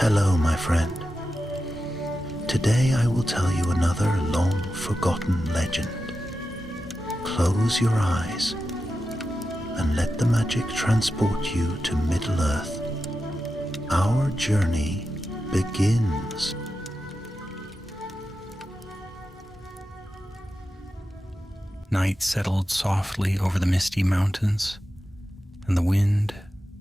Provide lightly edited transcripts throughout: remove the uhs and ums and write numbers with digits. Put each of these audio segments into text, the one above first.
Hello, my friend. Today I will tell you another long-forgotten legend. Close your eyes and let the magic transport you to Middle-earth. Our journey begins. Night settled softly over the misty mountains, and the wind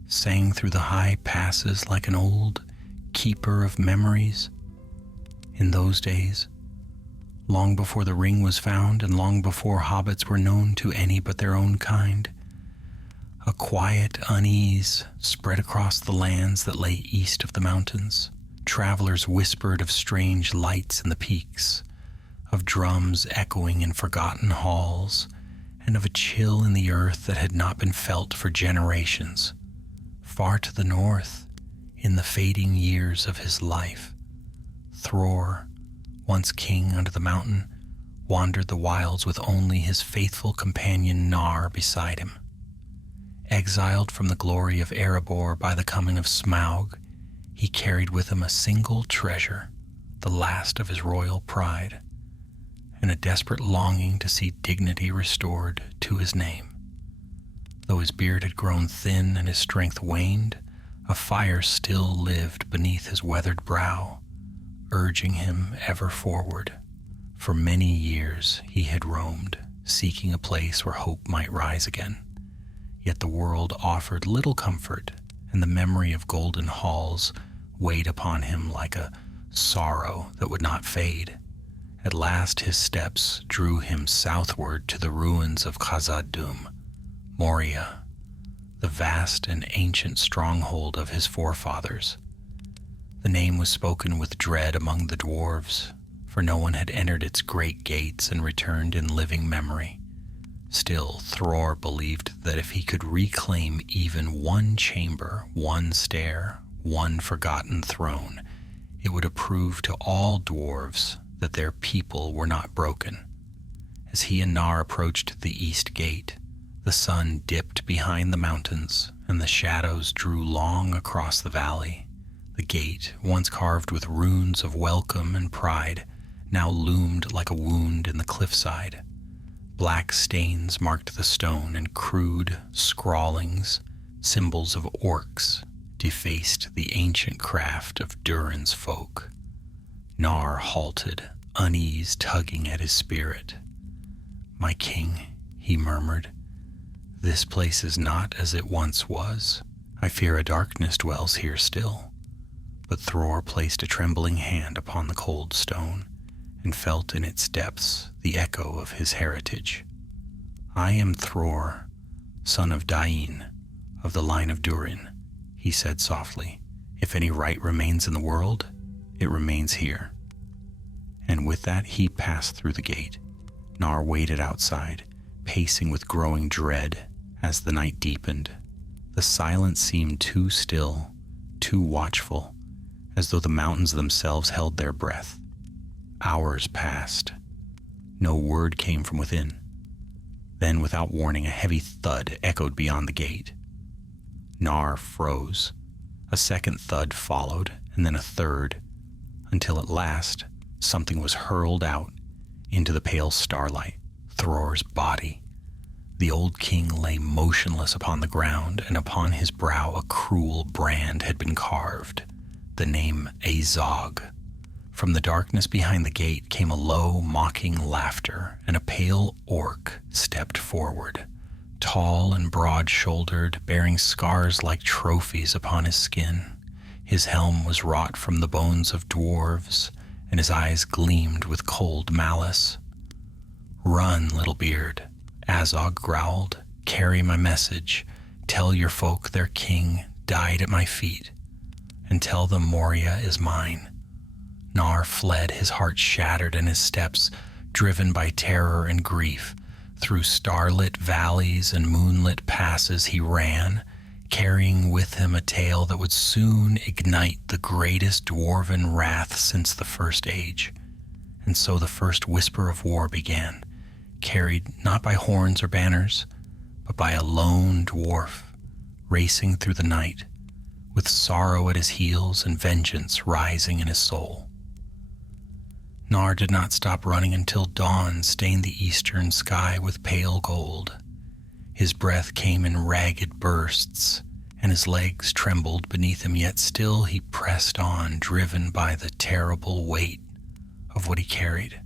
sang through the high passes like an old keeper of memories. In those days, long before the ring was found and long before hobbits were known to any but their own kind, a quiet unease spread across the lands that lay east of the mountains. Travelers whispered of strange lights in the peaks, of drums echoing in forgotten halls, and of a chill in the earth that had not been felt for generations. Far to the north, in the fading years of his life, Thror, once king under the mountain, wandered the wilds with only his faithful companion Nar beside him. Exiled from the glory of Erebor by the coming of Smaug, he carried with him a single treasure, the last of his royal pride, and a desperate longing to see dignity restored to his name. Though his beard had grown thin and his strength waned, a fire still lived beneath his weathered brow, urging him ever forward. For many years he had roamed, seeking a place where hope might rise again. Yet the world offered little comfort, and the memory of golden halls weighed upon him like a sorrow that would not fade. At last his steps drew him southward to the ruins of Khazad-dûm, Moria, the vast and ancient stronghold of his forefathers. The name was spoken with dread among the dwarves, for no one had entered its great gates and returned in living memory. Still, Thror believed that if he could reclaim even one chamber, one stair, one forgotten throne, it would prove to all dwarves that their people were not broken. As he and Nar approached the east gate, the sun dipped behind the mountains, and the shadows drew long across the valley. The gate, once carved with runes of welcome and pride, now loomed like a wound in the cliffside. Black stains marked the stone, and crude scrawlings, symbols of orcs, defaced the ancient craft of Durin's folk. Nar halted, unease tugging at his spirit. "My king," he murmured, "this place is not as it once was. I fear a darkness dwells here still." But Thror placed a trembling hand upon the cold stone, and felt in its depths the echo of his heritage. "I am Thror, son of Dain, of the line of Durin," he said softly. "If any right remains in the world, it remains here." And with that he passed through the gate. Nar waited outside, pacing with growing dread as the night deepened. The silence seemed too still, too watchful, as though the mountains themselves held their breath. Hours passed. No word came from within. Then, without warning, a heavy thud echoed beyond the gate. Nar froze. A second thud followed, and then a third, until at last something was hurled out into the pale starlight. Thror's body. The old king lay motionless upon the ground, and upon his brow a cruel brand had been carved, the name Azog. From the darkness behind the gate came a low, mocking laughter, and a pale orc stepped forward, tall and broad-shouldered, bearing scars like trophies upon his skin. His helm was wrought from the bones of dwarves, and his eyes gleamed with cold malice. "Run, little beard," Azog growled. "Carry my message. Tell your folk their king died at my feet, and tell them Moria is mine." Nar fled, his heart shattered and his steps driven by terror and grief. Through starlit valleys and moonlit passes he ran, carrying with him a tale that would soon ignite the greatest dwarven wrath since the First Age. And so the first whisper of war began, carried not by horns or banners, but by a lone dwarf, racing through the night, with sorrow at his heels and vengeance rising in his soul. Nar did not stop running until dawn stained the eastern sky with pale gold. His breath came in ragged bursts, and his legs trembled beneath him, yet still he pressed on, driven by the terrible weight of what he carried.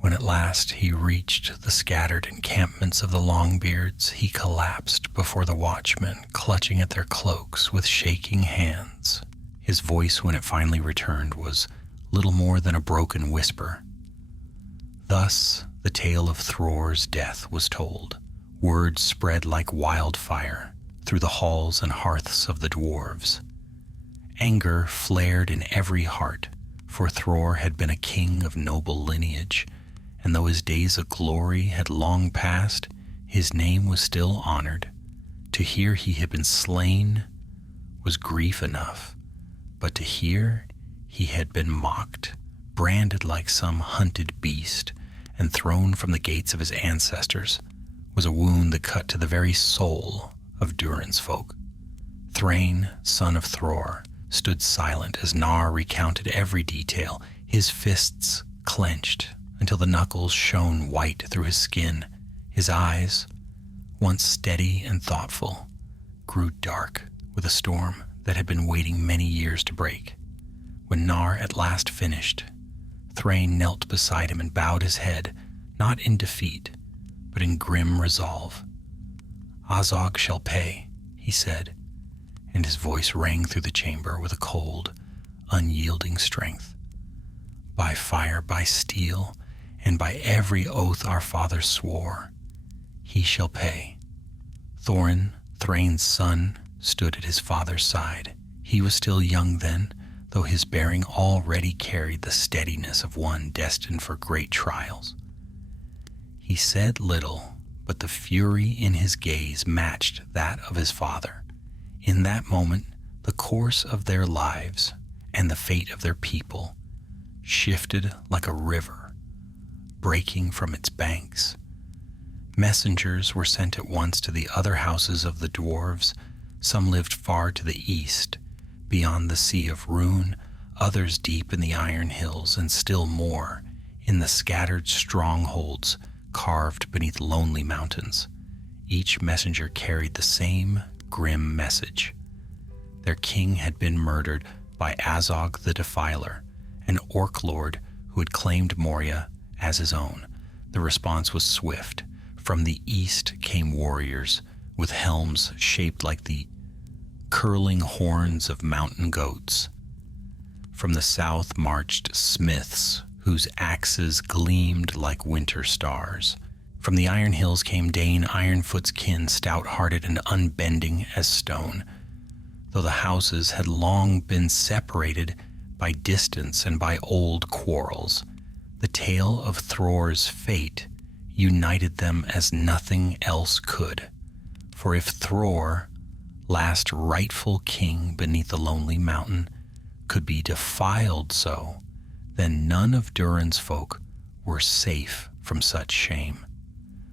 When at last he reached the scattered encampments of the Longbeards, he collapsed before the watchmen, clutching at their cloaks with shaking hands. His voice, when it finally returned, was little more than a broken whisper. Thus the tale of Thror's death was told. Word spread like wildfire through the halls and hearths of the dwarves. Anger flared in every heart, for Thror had been a king of noble lineage, and though his days of glory had long passed, his name was still honored. To hear he had been slain was grief enough, but to hear he had been mocked, branded like some hunted beast, and thrown from the gates of his ancestors was a wound that cut to the very soul of Durin's folk. Thrain, son of Thror, stood silent as Nar recounted every detail, his fists clenched until the knuckles shone white through his skin. His eyes, once steady and thoughtful, grew dark with a storm that had been waiting many years to break. When Nar at last finished, Thrain knelt beside him and bowed his head, not in defeat, but in grim resolve. "Azog shall pay," he said, and his voice rang through the chamber with a cold, unyielding strength. "By fire, by steel, and by every oath our fathers swore, he shall pay." Thorin, Thrain's son, stood at his father's side. He was still young then, though his bearing already carried the steadiness of one destined for great trials. He said little, but the fury in his gaze matched that of his father. In that moment, the course of their lives and the fate of their people shifted like a river, breaking from its banks. Messengers were sent at once to the other houses of the dwarves. Some lived far to the east, beyond the Sea of Rune, others deep in the Iron Hills, and still more in the scattered strongholds carved beneath lonely mountains. Each messenger carried the same grim message. Their king had been murdered by Azog the Defiler, an orc lord who had claimed Moria as his own. The response was swift. From the east came warriors with helms shaped like the curling horns of mountain goats. From the south marched smiths whose axes gleamed like winter stars. From the Iron Hills came Dane Ironfoot's kin, stout-hearted and unbending as stone. Though the houses had long been separated by distance and by old quarrels, the tale of Thror's fate united them as nothing else could. For if Thror, last rightful king beneath the lonely mountain, could be defiled so, then none of Durin's folk were safe from such shame.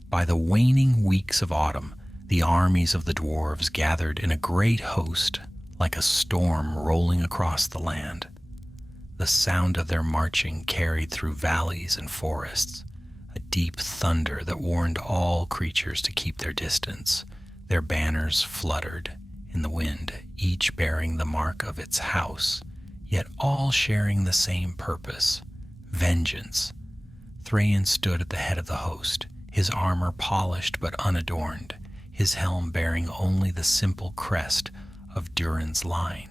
By the waning weeks of autumn, the armies of the dwarves gathered in a great host, like a storm rolling across the land. The sound of their marching carried through valleys and forests, a deep thunder that warned all creatures to keep their distance. Their banners fluttered in the wind, each bearing the mark of its house, yet all sharing the same purpose, vengeance. Thrain stood at the head of the host, his armor polished but unadorned, his helm bearing only the simple crest of Durin's line.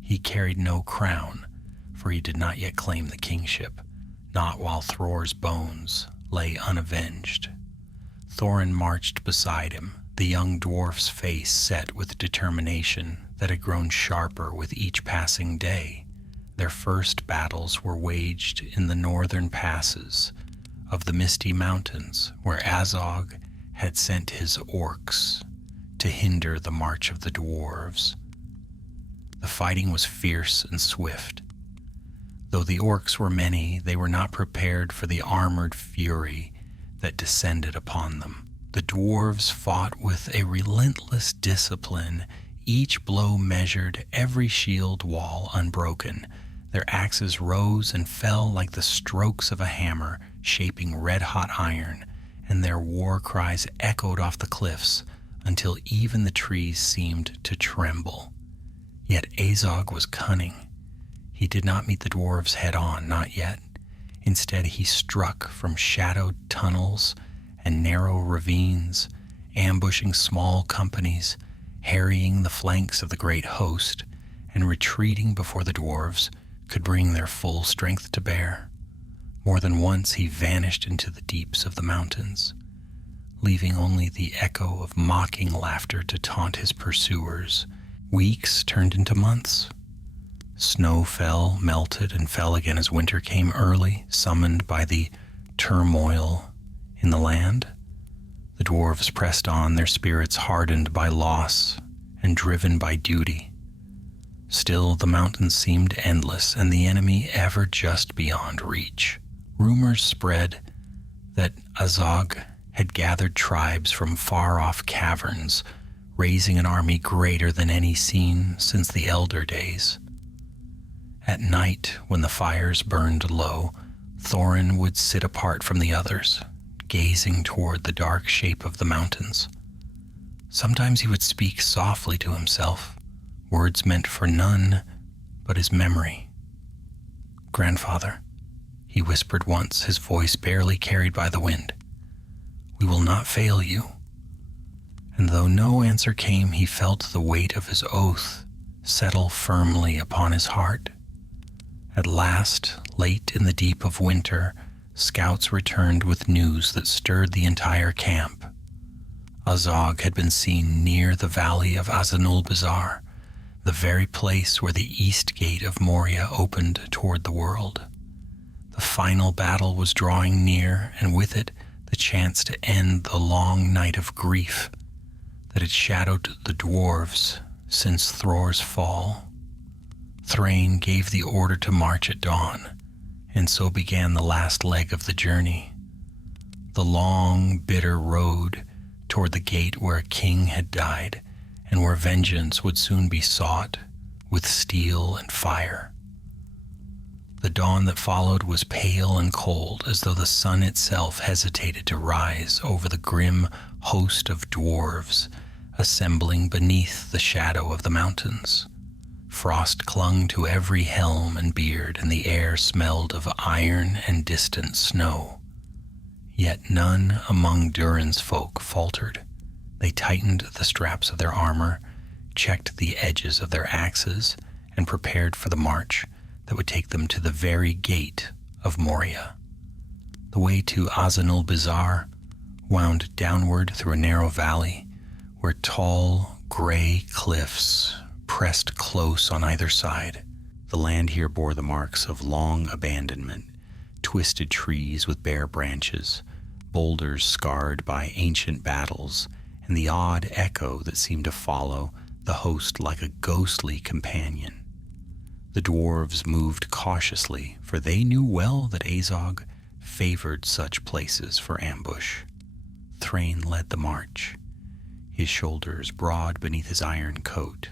He carried no crown, for he did not yet claim the kingship, not while Thror's bones lay unavenged. Thorin marched beside him, the young dwarf's face set with determination that had grown sharper with each passing day. Their first battles were waged in the northern passes of the Misty Mountains, where Azog had sent his orcs to hinder the march of the dwarves. The fighting was fierce and swift. Though the orcs were many, they were not prepared for the armored fury that descended upon them. The dwarves fought with a relentless discipline, Each blow measured, every shield wall unbroken. Their axes rose and fell like the strokes of a hammer, shaping red-hot iron, and their war cries echoed off the cliffs until even the trees seemed to tremble. Yet Azog was cunning. He did not meet the dwarves head-on, not yet. Instead, he struck from shadowed tunnels and narrow ravines, ambushing small companies, harrying the flanks of the great host, and retreating before the dwarves could bring their full strength to bear. More than once he vanished into the deeps of the mountains, leaving only the echo of mocking laughter to taunt his pursuers. Weeks turned into months. Snow fell, melted, and fell again as winter came early, summoned by the turmoil in the land. The dwarves pressed on, their spirits hardened by loss and driven by duty. Still, the mountains seemed endless, and the enemy ever just beyond reach. Rumors spread that Azog had gathered tribes from far-off caverns, raising an army greater than any seen since the Elder days. At night, when the fires burned low, Thorin would sit apart from the others, gazing toward the dark shape of the mountains. Sometimes he would speak softly to himself, words meant for none but his memory. "Grandfather," he whispered once, his voice barely carried by the wind, "we will not fail you." And though no answer came, he felt the weight of his oath settle firmly upon his heart. At last, late in the deep of winter, scouts returned with news that stirred the entire camp. Azog had been seen near the valley of Azanul-Bizar, the very place where the east gate of Moria opened toward the world. The final battle was drawing near, and with it the chance to end the long night of grief that had shadowed the dwarves since Thror's fall. Thrain gave the order to march at dawn, and so began the last leg of the journey. The long, bitter road toward the gate where a king had died, and where vengeance would soon be sought with steel and fire. The dawn that followed was pale and cold, as though the sun itself hesitated to rise over the grim host of dwarves assembling beneath the shadow of the mountains. Frost clung to every helm and beard, and the air smelled of iron and distant snow. Yet none among Durin's folk faltered. They tightened the straps of their armor, checked the edges of their axes, and prepared for the march that would take them to the very gate of Moria. The way to Azanul-Bizar wound downward through a narrow valley where tall, gray cliffs pressed close on either side. The land here bore the marks of long abandonment, twisted trees with bare branches, boulders scarred by ancient battles, and the odd echo that seemed to follow the host like a ghostly companion. The dwarves moved cautiously, for they knew well that Azog favored such places for ambush. Thrain led the march, his shoulders broad beneath his iron coat,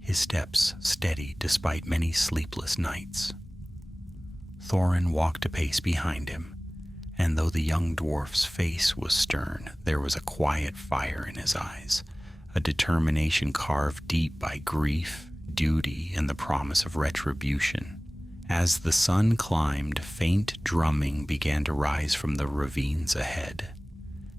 his steps steady despite many sleepless nights. Thorin walked a pace behind him, and though the young dwarf's face was stern, there was a quiet fire in his eyes, a determination carved deep by grief, duty, and the promise of retribution. As the sun climbed, faint drumming began to rise from the ravines ahead.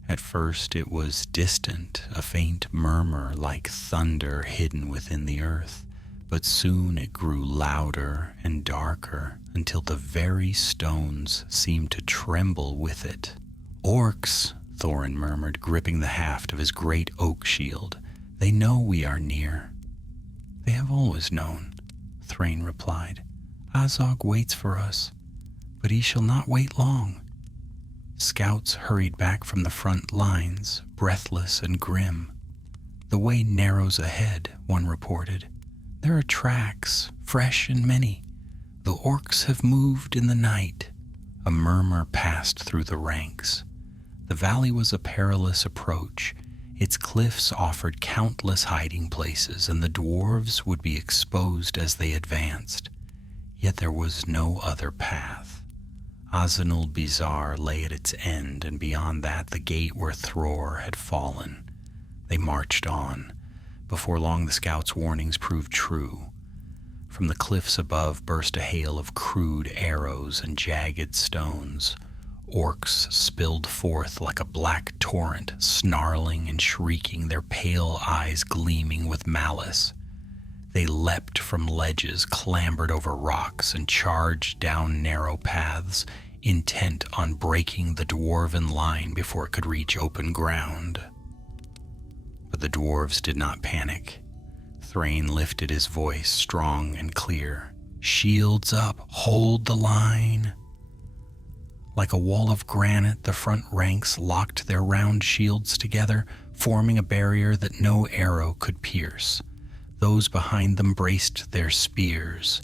At first it was distant, a faint murmur like thunder hidden within the earth, but soon it grew louder and darker until the very stones seemed to tremble with it. "Orcs," Thorin murmured, gripping the haft of his great oak shield. "They know we are near." "They have always known," Thrain replied. "Azog waits for us, but he shall not wait long." Scouts hurried back from the front lines, breathless and grim. "The way narrows ahead," one reported. "There are tracks, fresh and many. The orcs have moved in the night." A murmur passed through the ranks. The valley was a perilous approach, Its cliffs offered countless hiding places, and the dwarves would be exposed as they advanced. Yet there was no other path. Azanul Bizarre lay at its end, and beyond that the gate where Thror had fallen. They marched on. Before long the scouts' warnings proved true. From the cliffs above burst a hail of crude arrows and jagged stones. Orcs spilled forth like a black torrent, snarling and shrieking, their pale eyes gleaming with malice. They leapt from ledges, clambered over rocks, and charged down narrow paths, intent on breaking the dwarven line before it could reach open ground. But the dwarves did not panic. Thrain lifted his voice, strong and clear. "Shields up, hold the line." Like a wall of granite, the front ranks locked their round shields together, forming a barrier that no arrow could pierce. Those behind them braced their spears,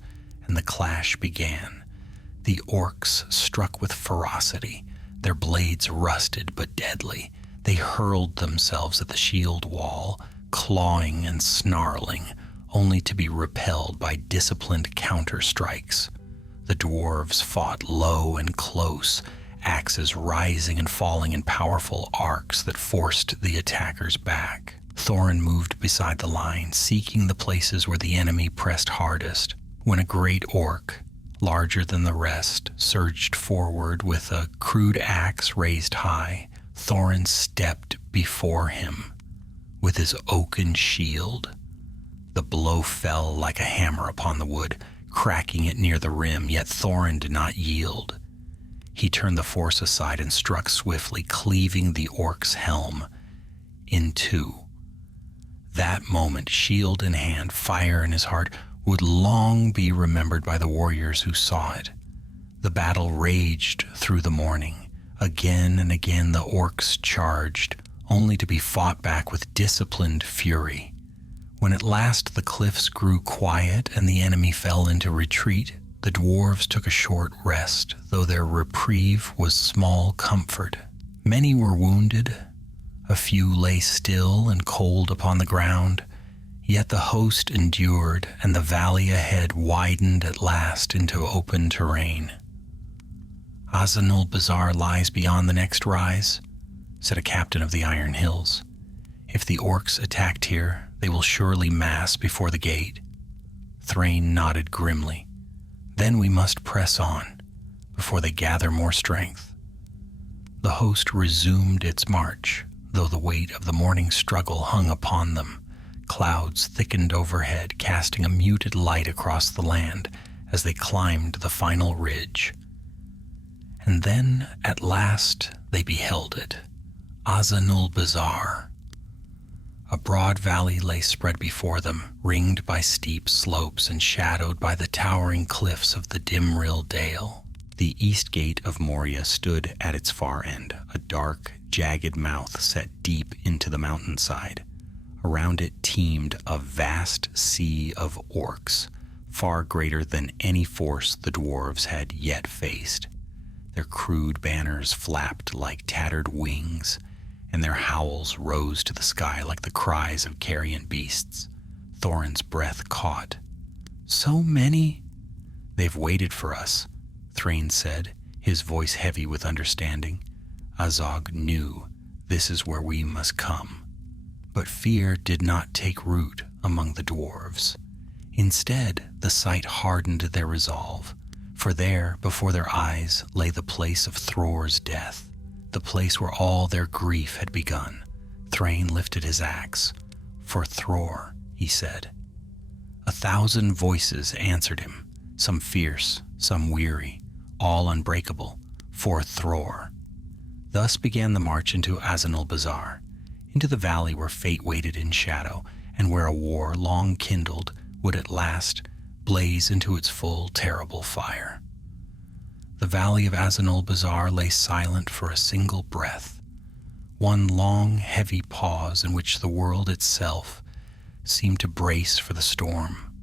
and the clash began. The orcs struck with ferocity, their blades rusted but deadly. They hurled themselves at the shield wall, clawing and snarling, only to be repelled by disciplined counter-strikes. The dwarves fought low and close, axes rising and falling in powerful arcs that forced the attackers back. Thorin moved beside the line, seeking the places where the enemy pressed hardest. When a great orc, larger than the rest, surged forward with a crude axe raised high, Thorin stepped before him with his oaken shield. The blow fell like a hammer upon the wood, cracking it near the rim, yet Thorin did not yield. He turned the force aside and struck swiftly, cleaving the orc's helm in two. That moment, shield in hand, fire in his heart, would long be remembered by the warriors who saw it. The battle raged through the morning. Again and again the orcs charged, only to be fought back with disciplined fury. When at last the cliffs grew quiet and the enemy fell into retreat, the dwarves took a short rest, though their reprieve was small comfort. Many were wounded, a few lay still and cold upon the ground, yet the host endured, and the valley ahead widened at last into open terrain. "Azanul Bizarre lies beyond the next rise," said a captain of the Iron Hills. "If the orcs attacked here, they will surely mass before the gate." Thrain nodded grimly. "Then we must press on, before they gather more strength." The host resumed its march, though the weight of the morning struggle hung upon them. Clouds thickened overhead, casting a muted light across the land as they climbed the final ridge. And then, at last, they beheld it. Azanul Bizarre. A broad valley lay spread before them, ringed by steep slopes and shadowed by the towering cliffs of the Dimrill Dale. The east gate of Moria stood at its far end, a dark, jagged mouth set deep into the mountainside. Around it teemed a vast sea of orcs, far greater than any force the dwarves had yet faced. Their crude banners flapped like tattered wings, and their howls rose to the sky like the cries of carrion beasts. Thorin's breath caught. "So many?" "They've waited for us," Thrain said, his voice heavy with understanding. Azog knew this is where we must come. But fear did not take root among the dwarves. Instead, the sight hardened their resolve. For there, before their eyes, lay the place of Thror's death, the place where all their grief had begun. Thrain lifted his axe. "For Thror," he said. 1,000 voices answered him, some fierce, some weary, all unbreakable. "For Thror." Thus began the march into Azanul Bizarre, into the valley where fate waited in shadow, and where a war long kindled would at last blaze into its full, terrible fire. The valley of Azanul Bizarre lay silent for a single breath, one long, heavy pause in which the world itself seemed to brace for the storm.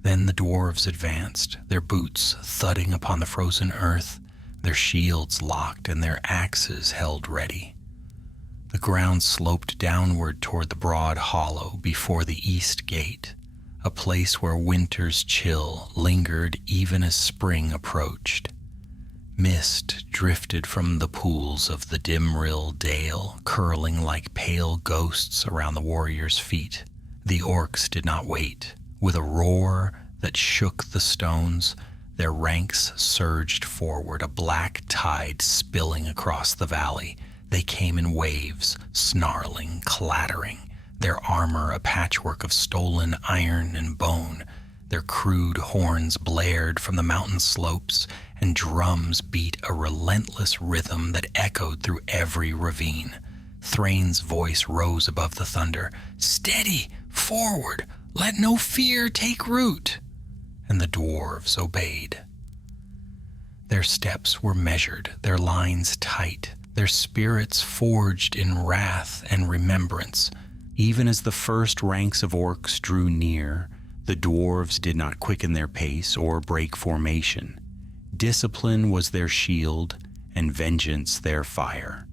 Then the dwarves advanced, their boots thudding upon the frozen earth, their shields locked and their axes held ready. The ground sloped downward toward the broad hollow before the east gate, a place where winter's chill lingered even as spring approached. Mist drifted from the pools of the dim-rill dale, curling like pale ghosts around the warriors' feet. The orcs did not wait. With a roar that shook the stones, their ranks surged forward, a black tide spilling across the valley. They came in waves, snarling, clattering, their armor a patchwork of stolen iron and bone. Their crude horns blared from the mountain slopes, and drums beat a relentless rhythm that echoed through every ravine. Thrain's voice rose above the thunder. "Steady! Forward! Let no fear take root!" And the dwarves obeyed. Their steps were measured, their lines tight, their spirits forged in wrath and remembrance. Even as the first ranks of orcs drew near, the dwarves did not quicken their pace or break formation. Discipline was their shield, and vengeance their fire.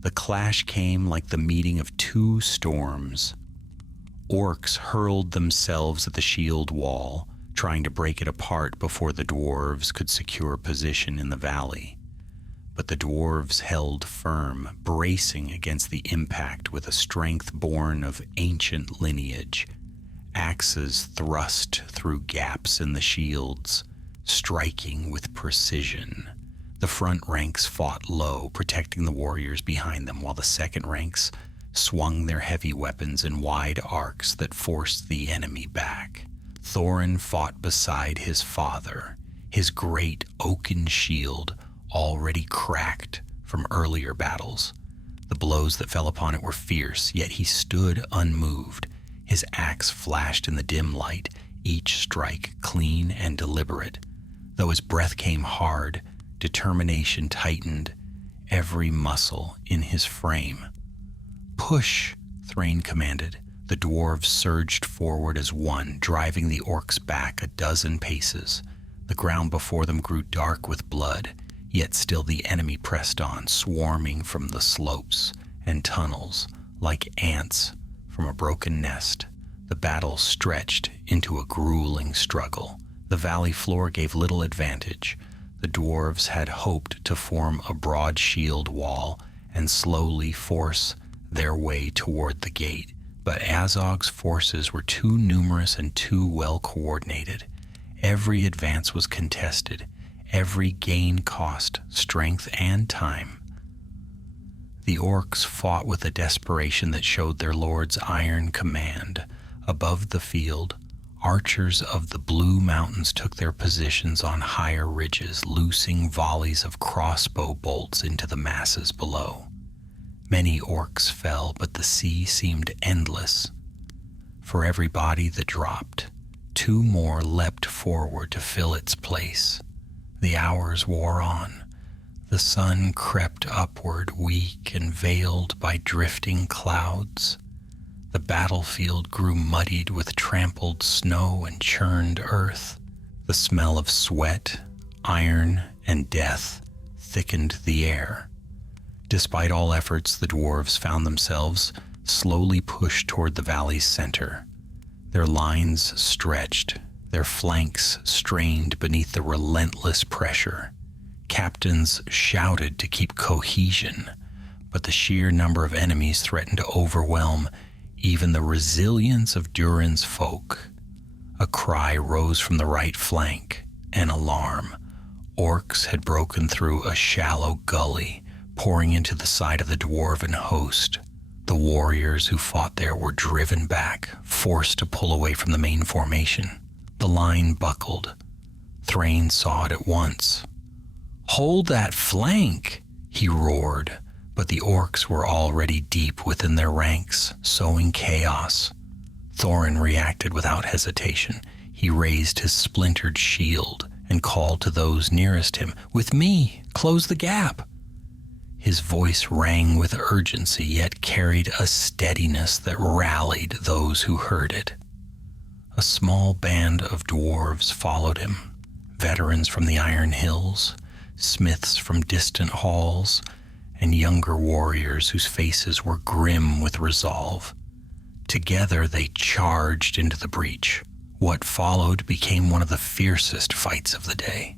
The clash came like the meeting of two storms. Orcs hurled themselves at the shield wall, trying to break it apart before the dwarves could secure position in the valley. But the dwarves held firm, bracing against the impact with a strength born of ancient lineage. Axes thrust through gaps in the shields, striking with precision. The front ranks fought low, protecting the warriors behind them, while the second ranks swung their heavy weapons in wide arcs that forced the enemy back. Thorin fought beside his father, his great oaken shield already cracked from earlier battles. The blows that fell upon it were fierce, yet he stood unmoved. His axe flashed in the dim light, each strike clean and deliberate. Though his breath came hard, determination tightened every muscle in his frame. "Push," Thrain commanded. The dwarves surged forward as one, driving the orcs back a dozen paces. The ground before them grew dark with blood, yet still the enemy pressed on, swarming from the slopes and tunnels like ants from a broken nest. The battle stretched into a grueling struggle. The valley floor gave little advantage. The dwarves had hoped to form a broad shield wall and slowly force their way toward the gate, but Azog's forces were too numerous and too well coordinated. Every advance was contested. Every gain cost strength and time. The orcs fought with a desperation that showed their lord's iron command. Above the field, archers of the Blue Mountains took their positions on higher ridges, loosing volleys of crossbow bolts into the masses below. Many orcs fell, but the sea seemed endless. For every body that dropped, two more leapt forward to fill its place. The hours wore on. The sun crept upward, weak and veiled by drifting clouds. The battlefield grew muddied with trampled snow and churned earth. The smell of sweat, iron, and death thickened the air. Despite all efforts, the dwarves found themselves slowly pushed toward the valley's center. Their lines stretched, their flanks strained beneath the relentless pressure. Captains shouted to keep cohesion, but the sheer number of enemies threatened to overwhelm even the resilience of Durin's folk. A cry rose from the right flank, an alarm. Orcs had broken through a shallow gully, pouring into the side of the dwarven host. The warriors who fought there were driven back, forced to pull away from the main formation. The line buckled. Thrain saw it at once. "Hold that flank!" he roared, but the orcs were already deep within their ranks, sowing chaos. Thorin reacted without hesitation. He raised his splintered shield and called to those nearest him, "With me, close the gap!" His voice rang with urgency, yet carried a steadiness that rallied those who heard it. A small band of dwarves followed him, veterans from the Iron Hills, smiths from distant halls, and younger warriors whose faces were grim with resolve. Together they charged into the breach. What followed became one of the fiercest fights of the day.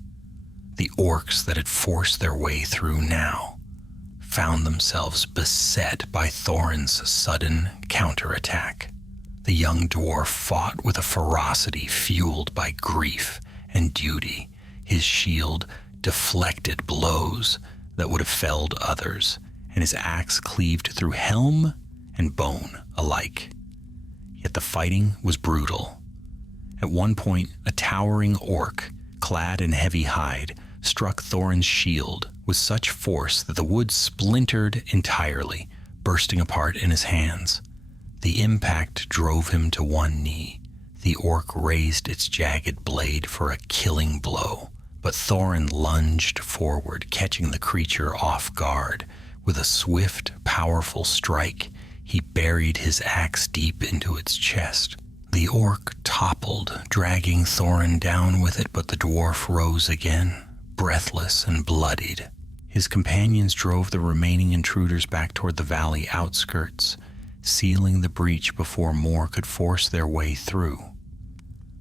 The orcs that had forced their way through now found themselves beset by Thorin's sudden counterattack. The young dwarf fought with a ferocity fueled by grief and duty. His shield deflected blows that would have felled others, and his axe cleaved through helm and bone alike. Yet the fighting was brutal. At one point, a towering orc, clad in heavy hide, struck Thorin's shield with such force that the wood splintered entirely, bursting apart in his hands. The impact drove him to one knee. The orc raised its jagged blade for a killing blow, but Thorin lunged forward, catching the creature off guard. With a swift, powerful strike, he buried his axe deep into its chest. The orc toppled, dragging Thorin down with it, but the dwarf rose again, breathless and bloodied. His companions drove the remaining intruders back toward the valley outskirts, sealing the breach before more could force their way through.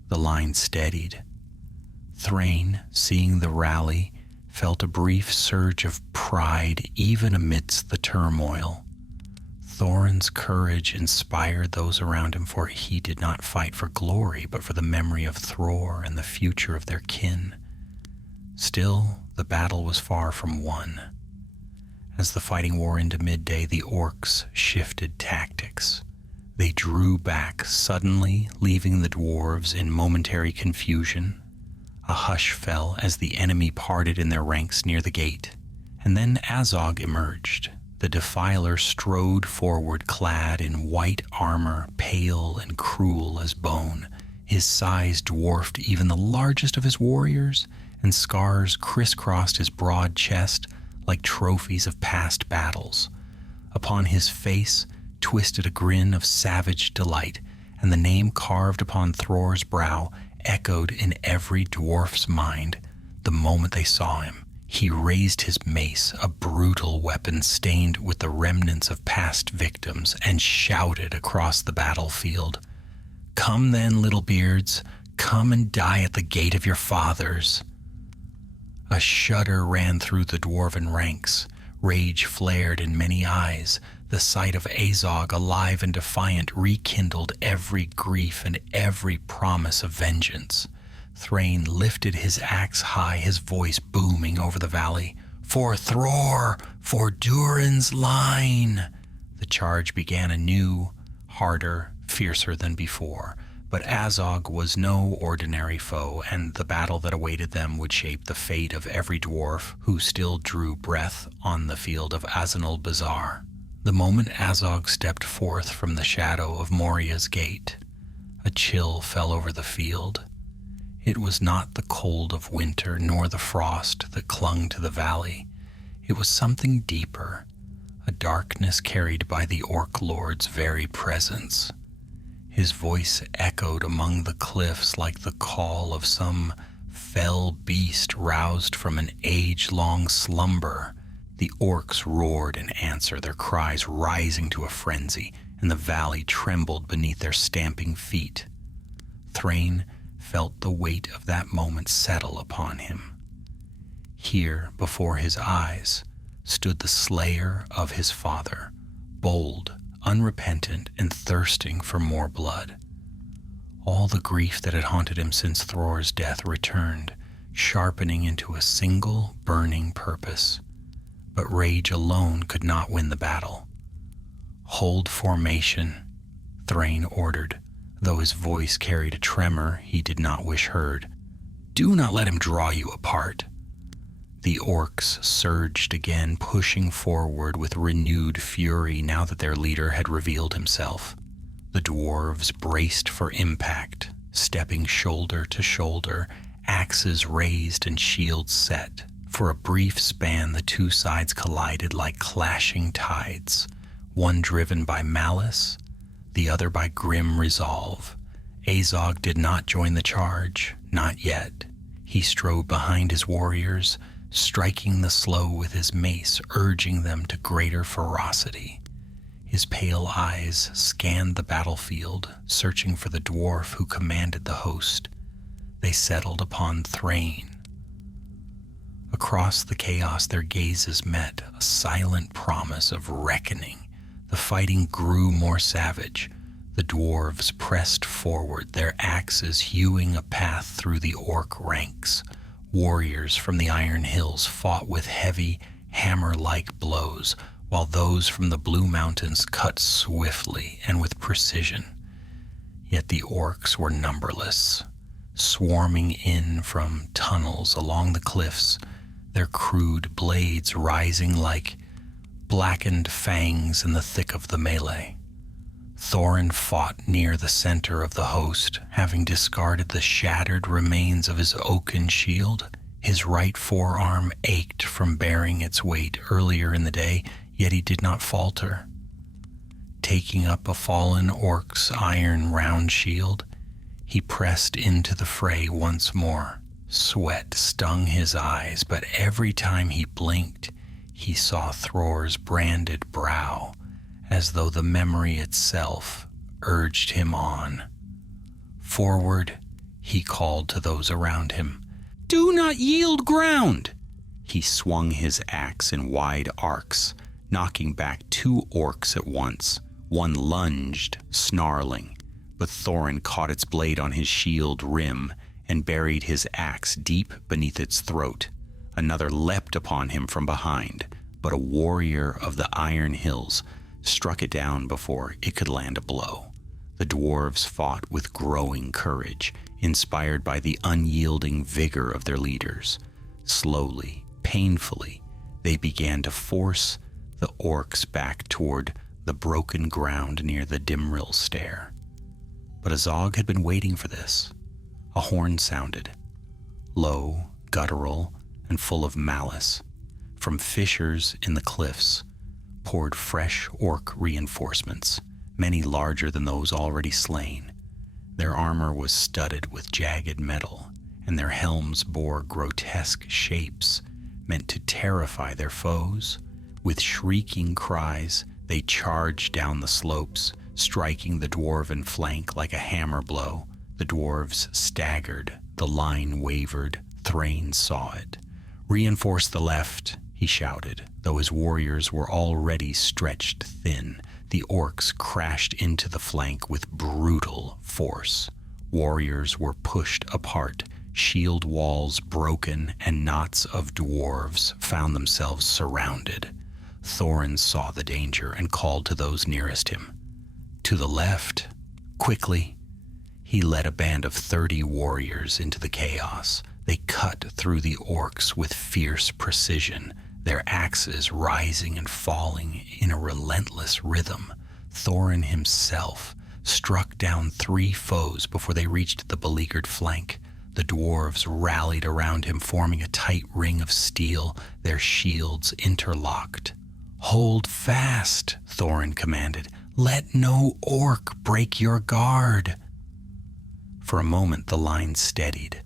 The line steadied. Thrain, seeing the rally, felt a brief surge of pride even amidst the turmoil. Thorin's courage inspired those around him, for he did not fight for glory, but for the memory of Thror and the future of their kin. Still, the battle was far from won. As the fighting wore into midday, the orcs shifted tactics. They drew back suddenly, leaving the dwarves in momentary confusion. A hush fell as the enemy parted in their ranks near the gate, and then Azog emerged. The defiler strode forward, clad in white armor, pale and cruel as bone. His size dwarfed even the largest of his warriors, and scars crisscrossed his broad chest like trophies of past battles. Upon his face twisted a grin of savage delight, and the name carved upon Thror's brow echoed in every dwarf's mind the moment they saw him. He raised his mace, a brutal weapon stained with the remnants of past victims, and shouted across the battlefield, "Come then, little beards, come and die at the gate of your fathers." A shudder ran through the dwarven ranks. Rage flared in many eyes. The sight of Azog, alive and defiant, rekindled every grief and every promise of vengeance. Thrain lifted his axe high, his voice booming over the valley. "For Thror! For Durin's line!" The charge began anew, harder, fiercer than before. But Azog was no ordinary foe, and the battle that awaited them would shape the fate of every dwarf who still drew breath on the field of Azanul Bazaar. The moment Azog stepped forth from the shadow of Moria's gate, a chill fell over the field. It was not the cold of winter nor the frost that clung to the valley. It was something deeper, a darkness carried by the Orc Lord's very presence. His voice echoed among the cliffs like the call of some fell beast roused from an age-long slumber. The orcs roared in answer, their cries rising to a frenzy, and the valley trembled beneath their stamping feet. Thrain felt the weight of that moment settle upon him. Here, before his eyes, stood the slayer of his father, bold, unrepentant, and thirsting for more blood. All the grief that had haunted him since Thror's death returned, sharpening into a single burning purpose. But rage alone could not win the battle. "Hold formation," Thrain ordered, though his voice carried a tremor he did not wish heard. "Do not let him draw you apart." The orcs surged again, pushing forward with renewed fury now that their leader had revealed himself. The dwarves braced for impact, stepping shoulder to shoulder, axes raised and shields set. For a brief span, the two sides collided like clashing tides, one driven by malice, the other by grim resolve. Azog did not join the charge, not yet. He strode behind his warriors, striking the slow with his mace, urging them to greater ferocity. His pale eyes scanned the battlefield, searching for the dwarf who commanded the host. They settled upon Thrain. Across the chaos their gazes met, a silent promise of reckoning. The fighting grew more savage. The dwarves pressed forward, their axes hewing a path through the orc ranks. Warriors from the Iron Hills fought with heavy, hammer-like blows, while those from the Blue Mountains cut swiftly and with precision. Yet the orcs were numberless, swarming in from tunnels along the cliffs, their crude blades rising like blackened fangs in the thick of the melee. Thorin fought near the center of the host, having discarded the shattered remains of his oaken shield. His right forearm ached from bearing its weight earlier in the day, yet he did not falter. Taking up a fallen orc's iron round shield, he pressed into the fray once more. Sweat stung his eyes, but every time he blinked, he saw Thror's branded brow, as though the memory itself urged him on. Forward, he called to those around him. "Do not yield ground!" He swung his axe in wide arcs, knocking back 2 orcs at once. One lunged, snarling, but Thorin caught its blade on his shield rim and buried his axe deep beneath its throat. Another leapt upon him from behind, but a warrior of the Iron Hills struck it down before it could land a blow. The dwarves fought with growing courage, inspired by the unyielding vigor of their leaders. Slowly, painfully, they began to force the orcs back toward the broken ground near the Dimrill Stair. But Azog had been waiting for this. A horn sounded, low, guttural, and full of malice. From fissures in the cliffs poured fresh orc reinforcements, many larger than those already slain. Their armor was studded with jagged metal, and their helms bore grotesque shapes meant to terrify their foes. With shrieking cries, they charged down the slopes, striking the dwarven flank like a hammer blow. The dwarves staggered, the line wavered. Thrain saw it. "Reinforce the left," he shouted, though his warriors were already stretched thin. The orcs crashed into the flank with brutal force. Warriors were pushed apart, shield walls broken, and knots of dwarves found themselves surrounded. Thorin saw the danger and called to those nearest him. "To the left, quickly." He led a band of 30 warriors into the chaos. They cut through the orcs with fierce precision, their axes rising and falling in a relentless rhythm. Thorin himself struck down 3 foes before they reached the beleaguered flank. The dwarves rallied around him, forming a tight ring of steel, their shields interlocked. "Hold fast," Thorin commanded. "Let no orc break your guard." For a moment the line steadied,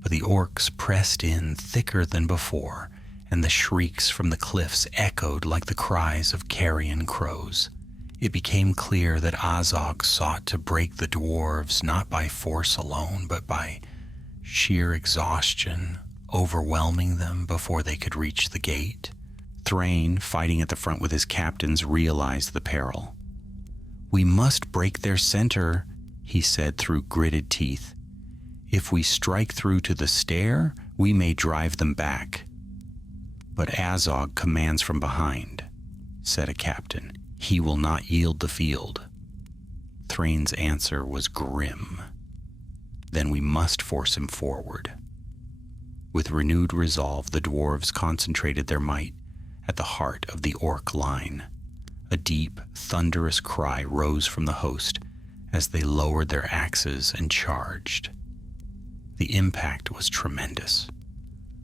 but the orcs pressed in thicker than before, and the shrieks from the cliffs echoed like the cries of carrion crows. It became clear that Azog sought to break the dwarves not by force alone, but by sheer exhaustion, overwhelming them before they could reach the gate. Thrain, fighting at the front with his captains, realized the peril. "We must break their center," he said through gritted teeth. "If we strike through to the stair, we may drive them back." "But Azog commands from behind," said a captain. "He will not yield the field." Thrain's answer was grim. "Then we must force him forward." With renewed resolve, the dwarves concentrated their might at the heart of the orc line. A deep, thunderous cry rose from the host as they lowered their axes and charged. The impact was tremendous.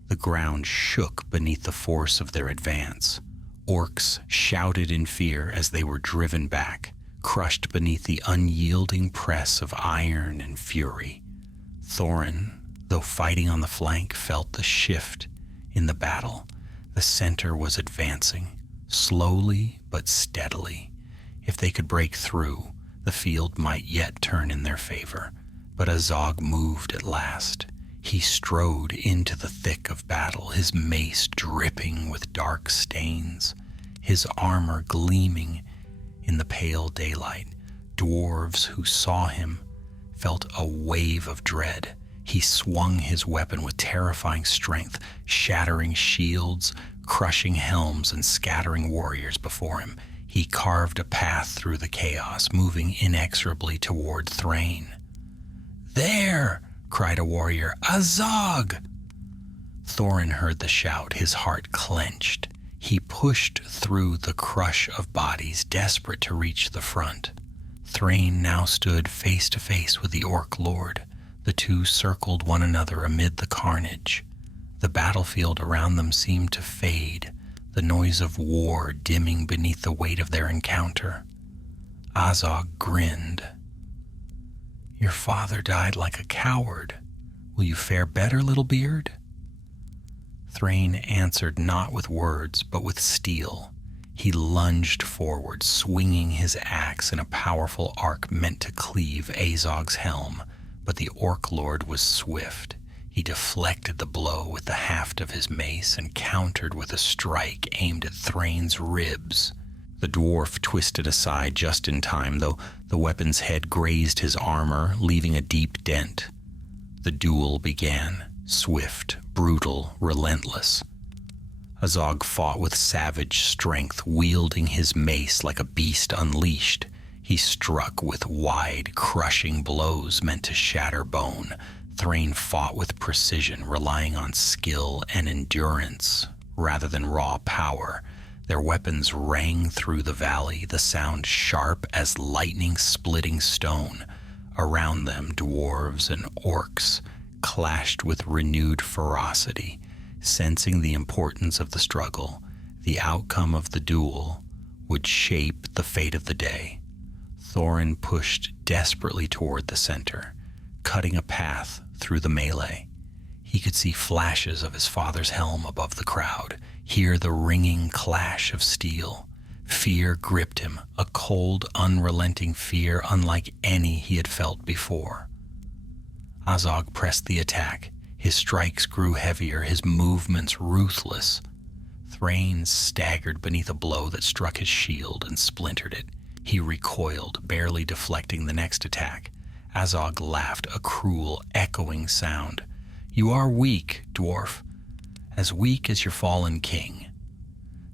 The ground shook beneath the force of their advance. Orcs shouted in fear as they were driven back, crushed beneath the unyielding press of iron and fury. Thorin, though fighting on the flank, felt the shift In the battle, the center was advancing, slowly but steadily. If they could break through, the field might yet turn in their favor. But Azog moved at last. He strode into the thick of battle, his mace dripping with dark stains, his armor gleaming in the pale daylight. Dwarves who saw him felt a wave of dread. He swung his weapon with terrifying strength, shattering shields, crushing helms, and scattering warriors before him. He carved a path through the chaos, moving inexorably toward Thrain. "There!" cried a warrior. "Azog!" Thorin heard the shout, his heart clenched. He pushed through the crush of bodies, desperate to reach the front. Thrain now stood face to face with the Orc Lord. The two circled one another amid the carnage. The battlefield around them seemed to fade, the noise of war dimming beneath the weight of their encounter. Azog grinned. "Your father died like a coward. Will you fare better, little beard?" Thrain answered not with words, but with steel. He lunged forward, swinging his axe in a powerful arc meant to cleave Azog's helm. But the Orc Lord was swift. He deflected the blow with the haft of his mace and countered with a strike aimed at Thrain's ribs. The dwarf twisted aside just in time, though the weapon's head grazed his armor, leaving a deep dent. The duel began, swift, brutal, relentless. Azog fought with savage strength, wielding his mace like a beast unleashed. He struck with wide, crushing blows meant to shatter bone. Thrain fought with precision, relying on skill and endurance rather than raw power. Their weapons rang through the valley, the sound sharp as lightning splitting stone. Around them, dwarves and orcs clashed with renewed ferocity. Sensing the importance of the struggle, the outcome of the duel would shape the fate of the day. Thorin pushed desperately toward the center, cutting a path through the melee. He could see flashes of his father's helm above the crowd, hear the ringing clash of steel. Fear gripped him, a cold, unrelenting fear unlike any he had felt before. Azog pressed the attack. His strikes grew heavier, his movements ruthless. Thrain staggered beneath a blow that struck his shield and splintered it. He recoiled, barely deflecting the next attack. Azog laughed, a cruel, echoing sound. "You are weak, dwarf, as weak as your fallen king."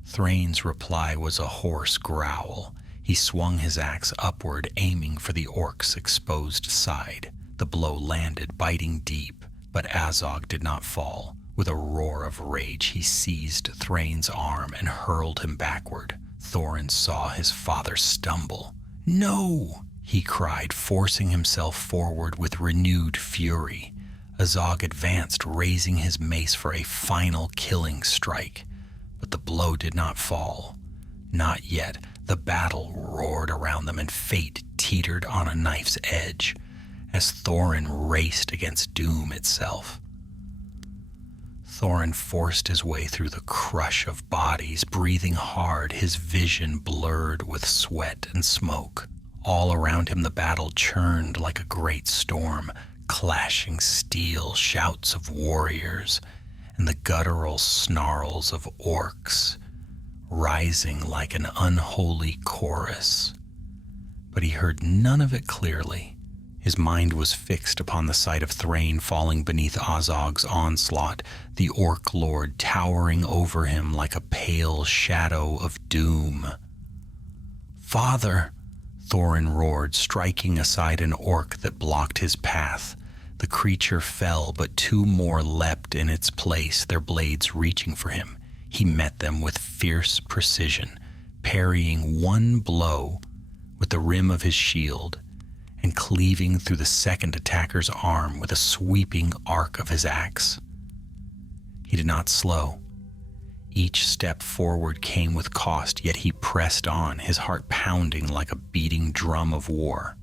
Thrain's reply was a hoarse growl. He swung his axe upward, aiming for the orc's exposed side. The blow landed, biting deep, but Azog did not fall. With a roar of rage, he seized Thrain's arm and hurled him backward. Thorin saw his father stumble. "No!" he cried, forcing himself forward with renewed fury. Azog advanced, raising his mace for a final killing strike. But the blow did not fall. Not yet. The battle roared around them, and fate teetered on a knife's edge as Thorin raced against doom itself. Thorin forced his way through the crush of bodies, breathing hard, his vision blurred with sweat and smoke. All around him the battle churned like a great storm, clashing steel, shouts of warriors, and the guttural snarls of orcs, rising like an unholy chorus. But he heard none of it clearly. His mind was fixed upon the sight of Thrain falling beneath Azog's onslaught, the Orc Lord towering over him like a pale shadow of doom. "Father!" Thorin roared, striking aside an orc that blocked his path. The creature fell, but two more leapt in its place, their blades reaching for him. He met them with fierce precision, parrying one blow with the rim of his shield and cleaving through the second attacker's arm with a sweeping arc of his axe. He did not slow. Each step forward came with cost, yet he pressed on, his heart pounding like a beating drum of war.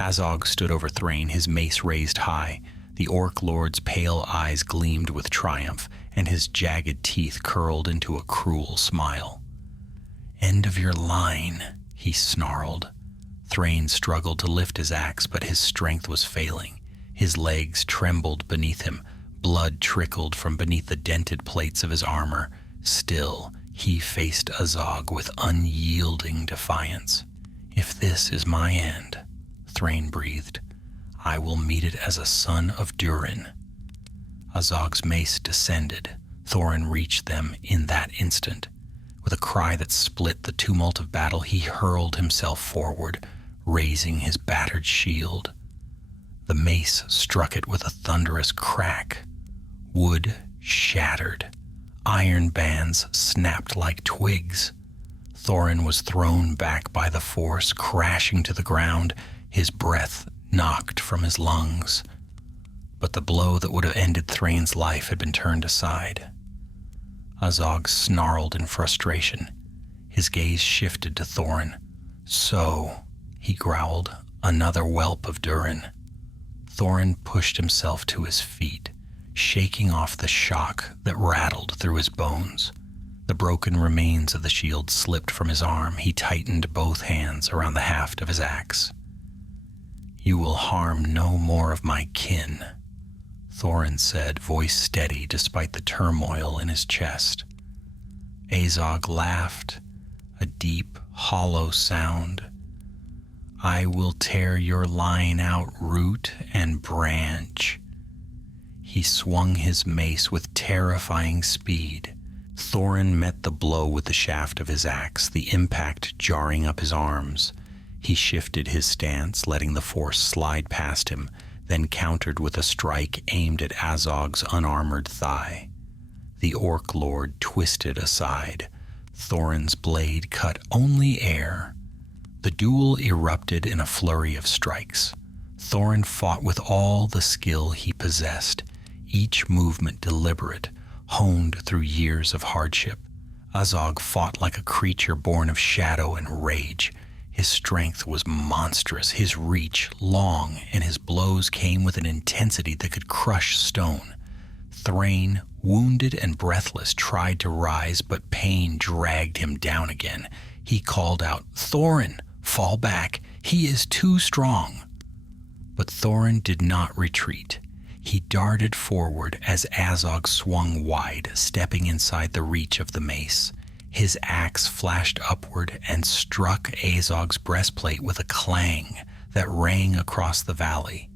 Azog stood over Thrain, his mace raised high. The Orc Lord's pale eyes gleamed with triumph, and his jagged teeth curled into a cruel smile. "End of your line," he snarled. Thrain struggled to lift his axe, but his strength was failing. His legs trembled beneath him. Blood trickled from beneath the dented plates of his armor. Still, he faced Azog with unyielding defiance. "If this is my end," Thrain breathed, "I will meet it as a son of Durin." Azog's mace descended. Thorin reached them in that instant. With a cry that split the tumult of battle, he hurled himself forward, raising his battered shield. The mace struck it with a thunderous crack. Wood shattered. Iron bands snapped like twigs. Thorin was thrown back by the force, crashing to the ground, his breath knocked from his lungs. But the blow that would have ended Thrain's life had been turned aside. Azog snarled in frustration. His gaze shifted to Thorin. "So," he growled, "another whelp of Durin." Thorin pushed himself to his feet, shaking off the shock that rattled through his bones. The broken remains of the shield slipped from his arm. He tightened both hands around the haft of his axe. "You will harm no more of my kin," Thorin said, voice steady despite the turmoil in his chest. Azog laughed, a deep, hollow sound. "I will tear your line out root and branch." He swung his mace with terrifying speed. Thorin met the blow with the shaft of his axe, the impact jarring up his arms. He shifted his stance, letting the force slide past him, then countered with a strike aimed at Azog's unarmored thigh. The Orc Lord twisted aside. Thorin's blade cut only air. The duel erupted in a flurry of strikes. Thorin fought with all the skill he possessed, each movement deliberate, honed through years of hardship. Azog fought like a creature born of shadow and rage. His strength was monstrous, his reach long, and his blows came with an intensity that could crush stone. Thrain, wounded and breathless, tried to rise, but pain dragged him down again. He called out, "Thorin, fall back. He is too strong." But Thorin did not retreat. He darted forward as Azog swung wide, stepping inside the reach of the mace. His axe flashed upward and struck Azog's breastplate with a clang that rang across the valley.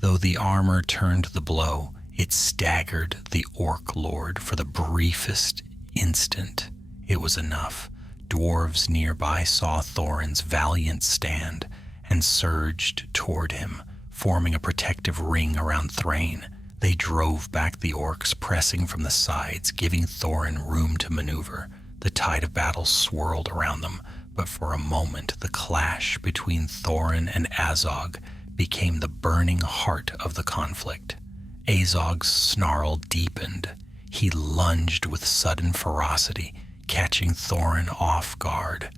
Though the armor turned the blow, it staggered the Orc Lord for the briefest instant. It was enough. Dwarves nearby saw Thorin's valiant stand and surged toward him, forming a protective ring around Thrain. They drove back the orcs, pressing from the sides, giving Thorin room to maneuver. The tide of battle swirled around them, but for a moment the clash between Thorin and Azog became the burning heart of the conflict. Azog's snarl deepened. He lunged with sudden ferocity, catching Thorin off guard.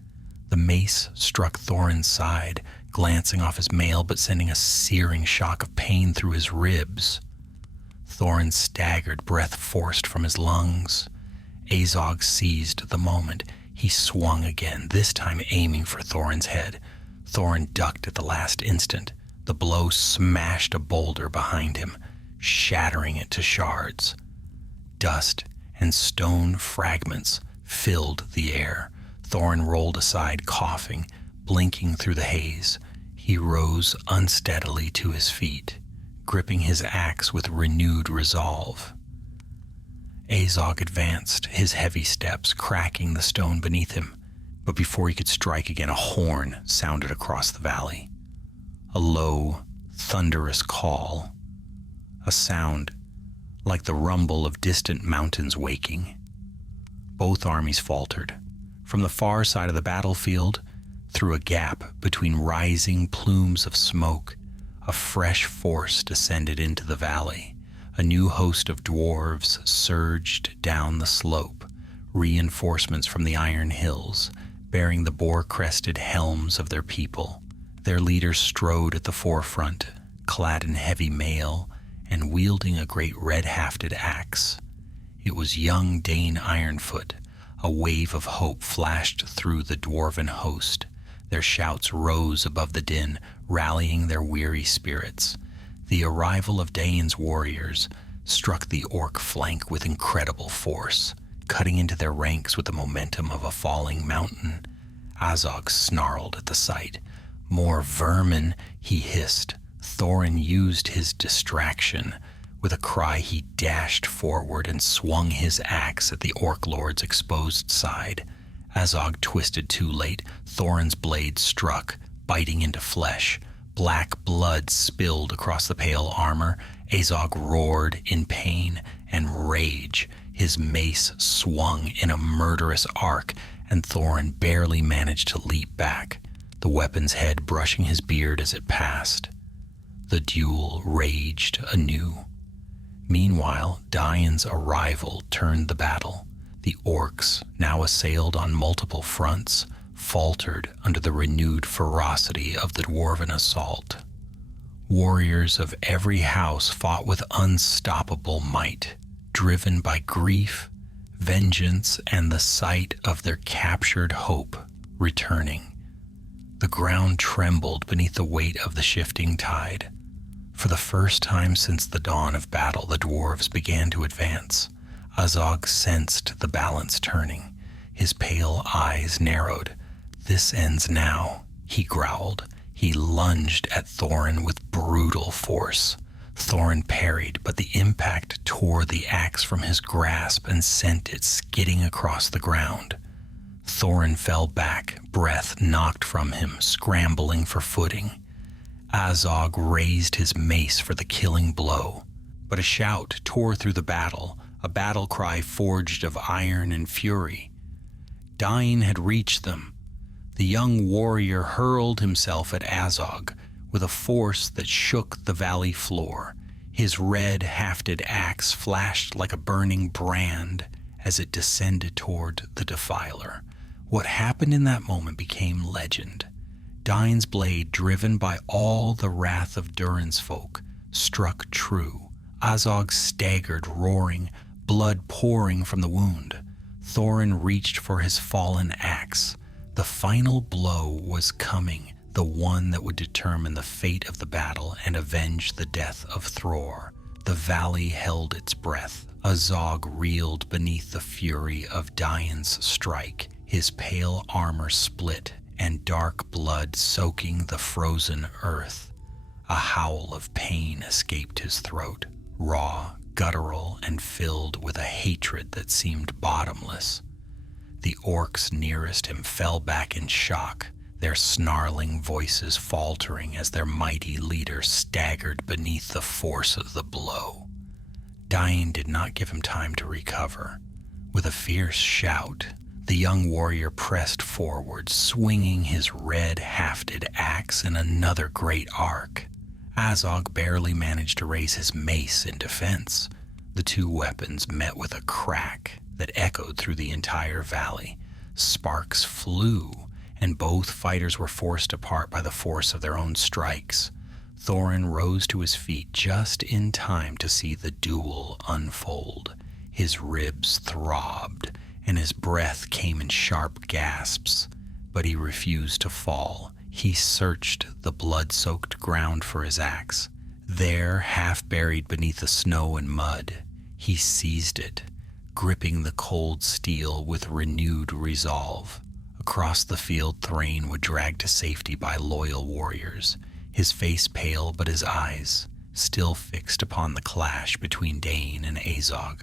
The mace struck Thorin's side, glancing off his mail but sending a searing shock of pain through his ribs. Thorin staggered, breath forced from his lungs. Azog seized the moment. He swung again, this time aiming for Thorin's head. Thorin ducked at the last instant. The blow smashed a boulder behind him, shattering it to shards. Dust and stone fragments filled the air. Thorin rolled aside, coughing, blinking through the haze. He rose unsteadily to his feet, gripping his axe with renewed resolve. Azog advanced, his heavy steps cracking the stone beneath him. But before he could strike again, a horn sounded across the valley. A low, thunderous call. A sound like the rumble of distant mountains waking. Both armies faltered. From the far side of the battlefield, through a gap between rising plumes of smoke, a fresh force descended into the valley. A new host of dwarves surged down the slope, reinforcements from the Iron Hills, bearing the boar-crested helms of their people. Their leaders strode at the forefront, clad in heavy mail and wielding a great red-hafted axe. It was young Dane Ironfoot. A wave of hope flashed through the dwarven host. Their shouts rose above the din, rallying their weary spirits. The arrival of Dane's warriors struck the orc flank with incredible force, cutting into their ranks with the momentum of a falling mountain. Azog snarled at the sight. "More vermin," he hissed. Thorin used his distraction. With a cry, he dashed forward and swung his axe at the orc lord's exposed side. Azog twisted too late. Thorin's blade struck, biting into flesh. Black blood spilled across the pale armor. Azog roared in pain and rage. His mace swung in a murderous arc, and Thorin barely managed to leap back, the weapon's head brushing his beard as it passed. The duel raged anew. Meanwhile, Dain's arrival turned the battle. The orcs, now assailed on multiple fronts, faltered under the renewed ferocity of the dwarven assault. Warriors of every house fought with unstoppable might, driven by grief, vengeance, and the sight of their captured hope returning. The ground trembled beneath the weight of the shifting tide. For the first time since the dawn of battle, the dwarves began to advance. Azog sensed the balance turning. His pale eyes narrowed. "This ends now," he growled. He lunged at Thorin with brutal force. Thorin parried, but the impact tore the axe from his grasp and sent it skidding across the ground. Thorin fell back, breath knocked from him, scrambling for footing. Azog raised his mace for the killing blow, but a shout tore through the battle, a battle cry forged of iron and fury. Dain had reached them. The young warrior hurled himself at Azog with a force that shook the valley floor. His red-hafted axe flashed like a burning brand as it descended toward the defiler. What happened in that moment became legend. Dain's blade, driven by all the wrath of Durin's folk, struck true. Azog staggered, roaring, blood pouring from the wound. Thorin reached for his fallen axe. The final blow was coming, the one that would determine the fate of the battle and avenge the death of Thror. The valley held its breath. Azog reeled beneath the fury of Dain's strike, his pale armor split and dark blood soaking the frozen earth. A howl of pain escaped his throat, raw, guttural, and filled with a hatred that seemed bottomless. The orcs nearest him fell back in shock, their snarling voices faltering as their mighty leader staggered beneath the force of the blow. Dain did not give him time to recover. With a fierce shout, the young warrior pressed forward, swinging his red-hafted axe in another great arc. Azog barely managed to raise his mace in defense. The two weapons met with a crack that echoed through the entire valley. Sparks flew, and both fighters were forced apart by the force of their own strikes. Thorin rose to his feet just in time to see the duel unfold. His ribs throbbed, and his breath came in sharp gasps, but he refused to fall. He searched the blood-soaked ground for his axe. There, half buried beneath the snow and mud, he seized it, gripping the cold steel with renewed resolve. Across the field, Thrain would drag to safety by loyal warriors, his face pale but his eyes still fixed upon the clash between Dain and Azog.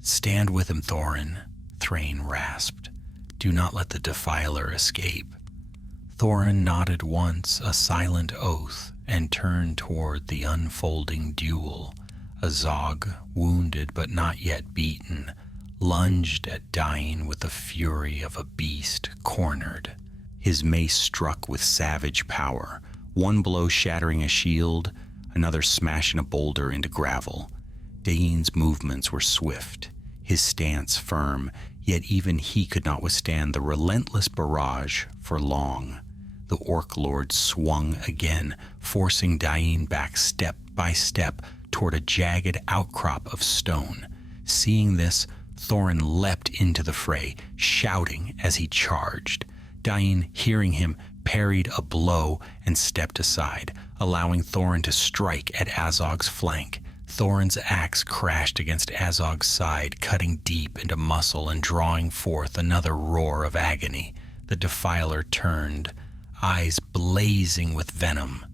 "Stand with him, Thorin," Thrain rasped. "Do not let the defiler escape." Thorin nodded once, a silent oath, and turned toward the unfolding duel. Azog, wounded but not yet beaten, lunged at Dain with the fury of a beast cornered. His mace struck with savage power, one blow shattering a shield, another smashing a boulder into gravel. Dain's movements were swift, his stance firm, yet even he could not withstand the relentless barrage for long. The Orc Lord swung again, forcing Dain back step by step toward a jagged outcrop of stone. Seeing this, Thorin leapt into the fray, shouting as he charged. Dain, hearing him, parried a blow and stepped aside, allowing Thorin to strike at Azog's flank. Thorin's axe crashed against Azog's side, cutting deep into muscle and drawing forth another roar of agony. The Defiler turned, eyes blazing with venom.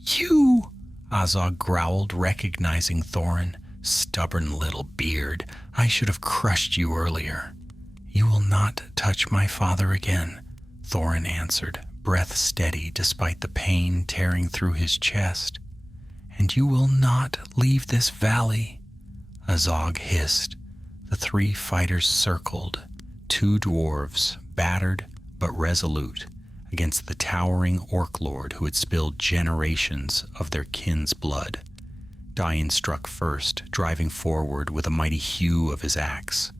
"You!" Azog growled, recognizing Thorin. "Stubborn little beard, I should have crushed you earlier." "You will not touch my father again," Thorin answered, breath steady despite the pain tearing through his chest. "And you will not leave this valley," Azog hissed. The three fighters circled, two dwarves, battered but resolute, against the towering orc lord who had spilled generations of their kin's blood. Dain struck first, driving forward with a mighty hew of his axe.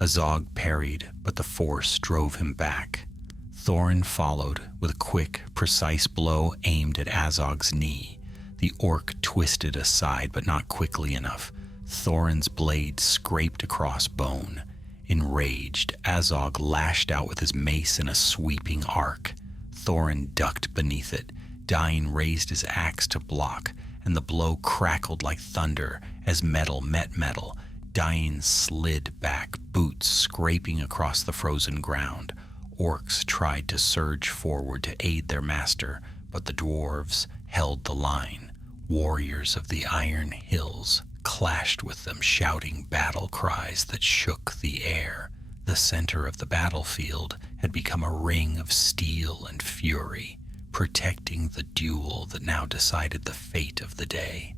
Azog parried, but the force drove him back. Thorin followed with a quick, precise blow aimed at Azog's knee. The orc twisted aside, but not quickly enough. Thorin's blade scraped across bone. Enraged, Azog lashed out with his mace in a sweeping arc. Thorin ducked beneath it. Dain raised his axe to block, and the blow crackled like thunder as metal met metal. Dain slid back, boots scraping across the frozen ground. Orcs tried to surge forward to aid their master, but the dwarves held the line. Warriors of the Iron Hills clashed with them, shouting battle cries that shook the air. The center of the battlefield had become a ring of steel and fury, protecting the duel that now decided the fate of the day.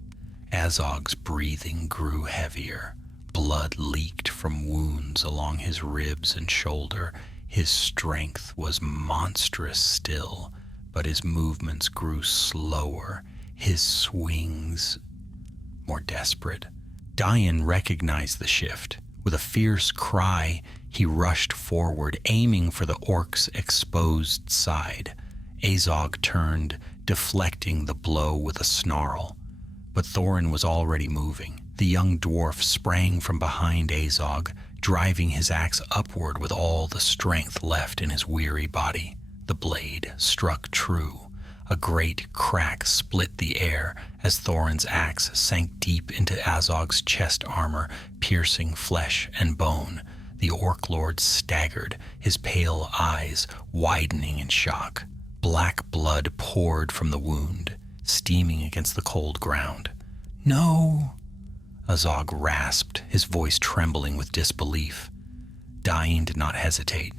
Azog's breathing grew heavier. Blood leaked from wounds along his ribs and shoulder. His strength was monstrous still, but his movements grew slower, his swings more desperate. Dain recognized the shift. With a fierce cry, he rushed forward, aiming for the orc's exposed side. Azog turned, deflecting the blow with a snarl. But Thorin was already moving. The young dwarf sprang from behind Azog, driving his axe upward with all the strength left in his weary body. The blade struck true. A great crack split the air as Thorin's axe sank deep into Azog's chest armor, piercing flesh and bone. The orc lord staggered, his pale eyes widening in shock. Black blood poured from the wound, steaming against the cold ground. "No!" Azog rasped, his voice trembling with disbelief. Dain did not hesitate.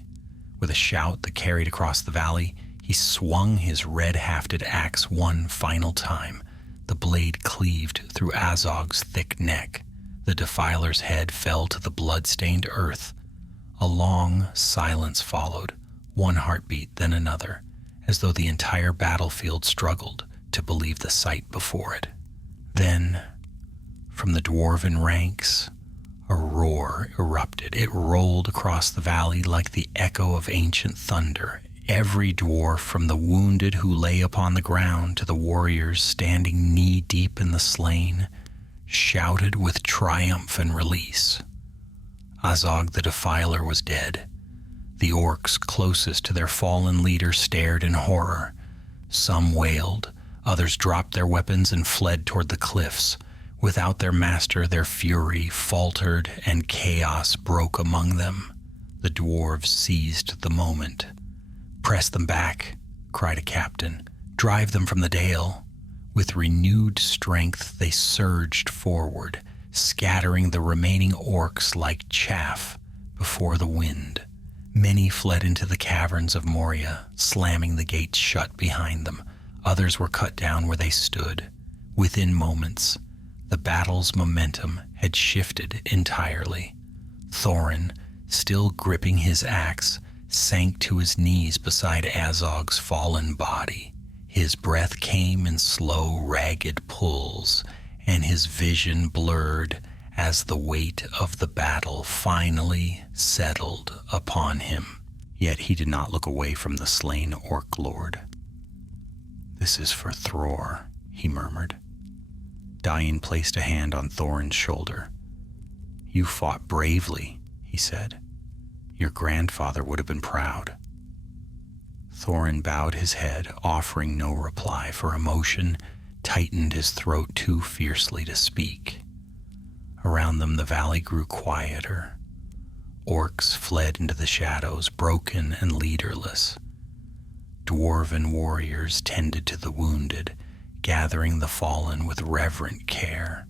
With a shout that carried across the valley, he swung his red-hafted axe one final time. The blade cleaved through Azog's thick neck. The Defiler's head fell to the blood-stained earth. A long silence followed, one heartbeat, then another, as though the entire battlefield struggled to believe the sight before it. Then, from the dwarven ranks, a roar erupted. It rolled across the valley like the echo of ancient thunder. Every dwarf, from the wounded who lay upon the ground to the warriors standing knee-deep in the slain, shouted with triumph and release. Azog the Defiler was dead. The orcs closest to their fallen leader stared in horror. Some wailed, others dropped their weapons and fled toward the cliffs. Without their master, their fury faltered and chaos broke among them. The dwarves seized the moment. "Press them back," cried a captain. "Drive them from the dale." With renewed strength, they surged forward, scattering the remaining orcs like chaff before the wind. Many fled into the caverns of Moria, slamming the gates shut behind them. Others were cut down where they stood. Within moments, the battle's momentum had shifted entirely. Thorin, still gripping his axe, sank to his knees beside Azog's fallen body. His breath came in slow, ragged pulls, and his vision blurred as the weight of the battle finally settled upon him. Yet he did not look away from the slain orc lord. "This is for Thror," he murmured. Dain placed a hand on Thorin's shoulder. "You fought bravely," he said. "Your grandfather would have been proud." Thorin bowed his head, offering no reply, for emotion tightened his throat too fiercely to speak. Around them the valley grew quieter. Orcs fled into the shadows, broken and leaderless. Dwarven warriors tended to the wounded, gathering the fallen with reverent care.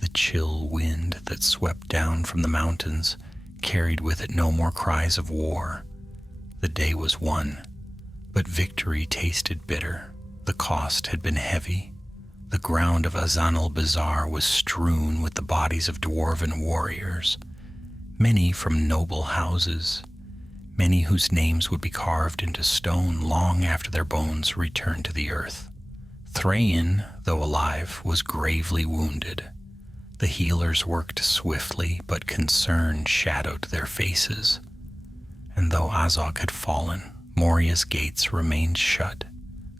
The chill wind that swept down from the mountains carried with it no more cries of war. The day was won, but victory tasted bitter. The cost had been heavy. The ground of Azanal Bazaar was strewn with the bodies of dwarven warriors, many from noble houses, many whose names would be carved into stone long after their bones returned to the earth. Thrain, though alive, was gravely wounded. The healers worked swiftly, but concern shadowed their faces. And though Azog had fallen, Moria's gates remained shut.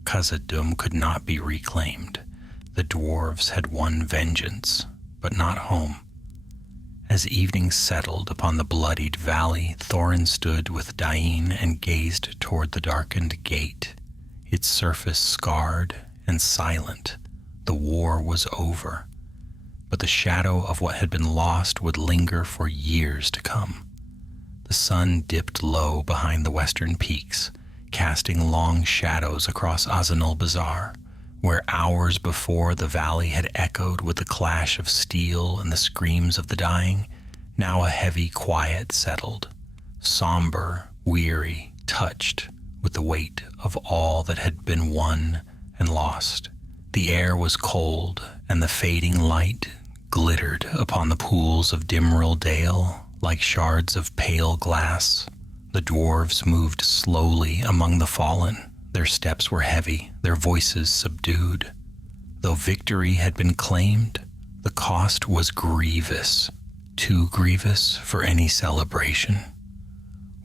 Khazad-dûm could not be reclaimed. The dwarves had won vengeance, but not home. As evening settled upon the bloodied valley, Thorin stood with Dain and gazed toward the darkened gate, its surface scarred and silent. The war was over, but the shadow of what had been lost would linger for years to come. The sun dipped low behind the western peaks, casting long shadows across Azanal Bazaar, where hours before the valley had echoed with the clash of steel and the screams of the dying. Now a heavy quiet settled, somber, weary, touched with the weight of all that had been won and lost. The air was cold, and the fading light glittered upon the pools of Dimril Dale like shards of pale glass. The dwarves moved slowly among the fallen. Their steps were heavy, their voices subdued. Though victory had been claimed, the cost was grievous, too grievous for any celebration.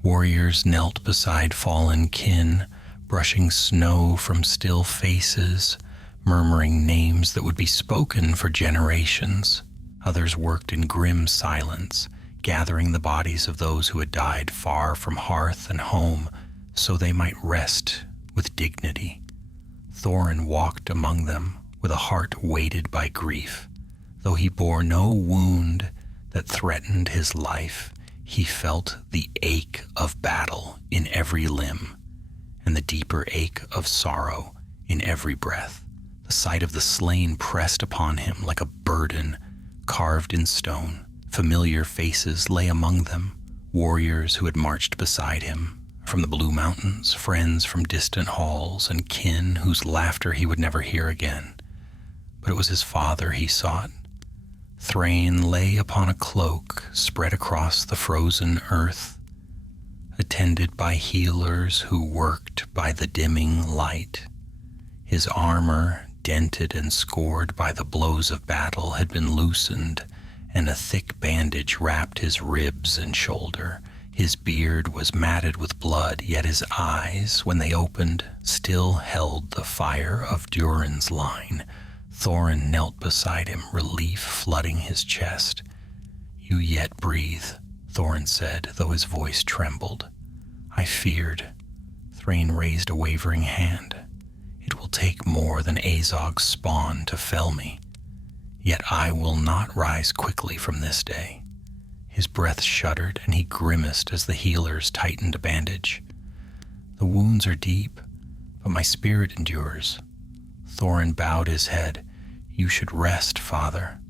Warriors knelt beside fallen kin, brushing snow from still faces, murmuring names that would be spoken for generations. Others worked in grim silence, gathering the bodies of those who had died far from hearth and home, so they might rest with dignity. Thorin walked among them with a heart weighted by grief. Though he bore no wound that threatened his life, he felt the ache of battle in every limb, and the deeper ache of sorrow in every breath. The sight of the slain pressed upon him like a burden carved in stone. Familiar faces lay among them, warriors who had marched beside him from the Blue Mountains, friends from distant halls, and kin whose laughter he would never hear again. But it was his father he sought. Thrain lay upon a cloak spread across the frozen earth, attended by healers who worked by the dimming light. His armor, dented and scored by the blows of battle, had been loosened, and a thick bandage wrapped his ribs and shoulder. His beard was matted with blood, yet his eyes, when they opened, still held the fire of Durin's line. Thorin knelt beside him, relief flooding his chest. "You yet breathe," Thorin said, though his voice trembled. "I feared." Thrain raised a wavering hand. "It will take more than Azog's spawn to fell me. Yet I will not rise quickly from this day." His breath shuddered, and he grimaced as the healers tightened a bandage. "The wounds are deep, but my spirit endures." Thorin bowed his head. "You should rest, father."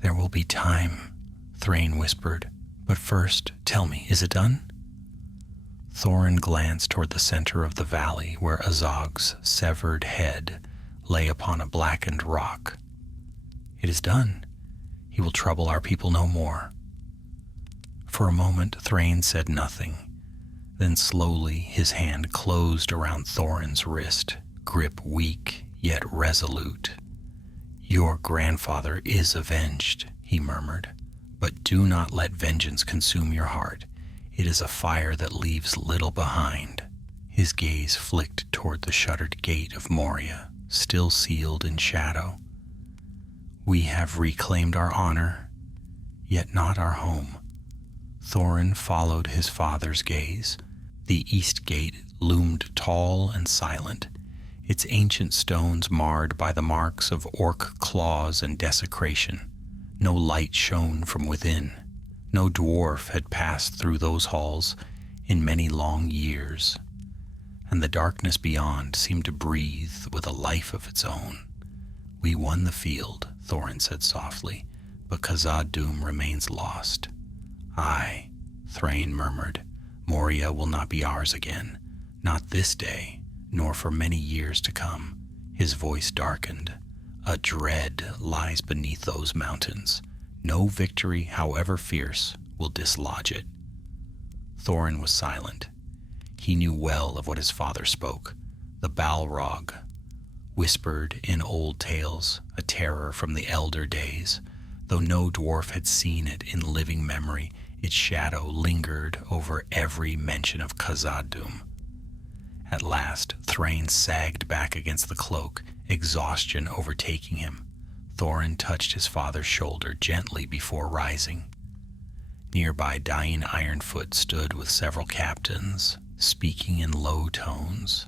"There will be time," Thrain whispered. "But first, tell me, is it done?" Thorin glanced toward the center of the valley, where Azog's severed head lay upon a blackened rock. "It is done. He will trouble our people no more." For a moment, Thrain said nothing. Then slowly his hand closed around Thorin's wrist, grip weak yet resolute. "Your grandfather is avenged," he murmured, "but do not let vengeance consume your heart. It is a fire that leaves little behind." His gaze flicked toward the shuttered gate of Moria, still sealed in shadow. We have reclaimed our honor, yet not our home. Thorin followed his father's gaze. The east gate loomed tall and silent, its ancient stones marred by the marks of orc claws and desecration. No light shone from within. No dwarf had passed through those halls in many long years, and the darkness beyond seemed to breathe with a life of its own. We won the field, Thorin said softly, but Khazad-dûm remains lost. Aye, Thrain murmured, Moria will not be ours again, not this day, nor for many years to come. His voice darkened. A dread lies beneath those mountains. No victory, however fierce, will dislodge it. Thorin was silent. He knew well of what his father spoke. The Balrog, whispered in old tales, a terror from the elder days. Though no dwarf had seen it in living memory, its shadow lingered over every mention of Khazad-dûm. At last, Thrain sagged back against the cloak, exhaustion overtaking him. Thorin touched his father's shoulder gently before rising. Nearby, dying Ironfoot stood with several captains, speaking in low tones.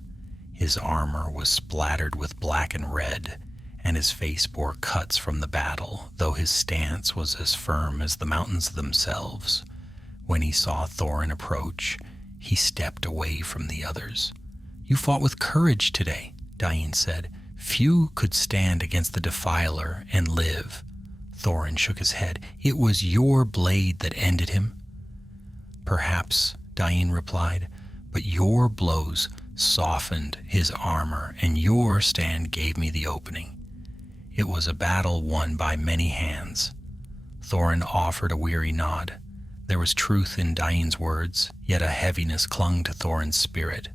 His armor was splattered with black and red, and his face bore cuts from the battle, though his stance was as firm as the mountains themselves. When he saw Thorin approach, he stepped away from the others. You fought with courage today, Dain said. Few could stand against the Defiler and live. Thorin shook his head. It was your blade that ended him. Perhaps, Dain replied, but your blows softened his armor, and your stand gave me the opening. It was a battle won by many hands. Thorin offered a weary nod. There was truth in Dain's words, yet a heaviness clung to Thorin's spirit.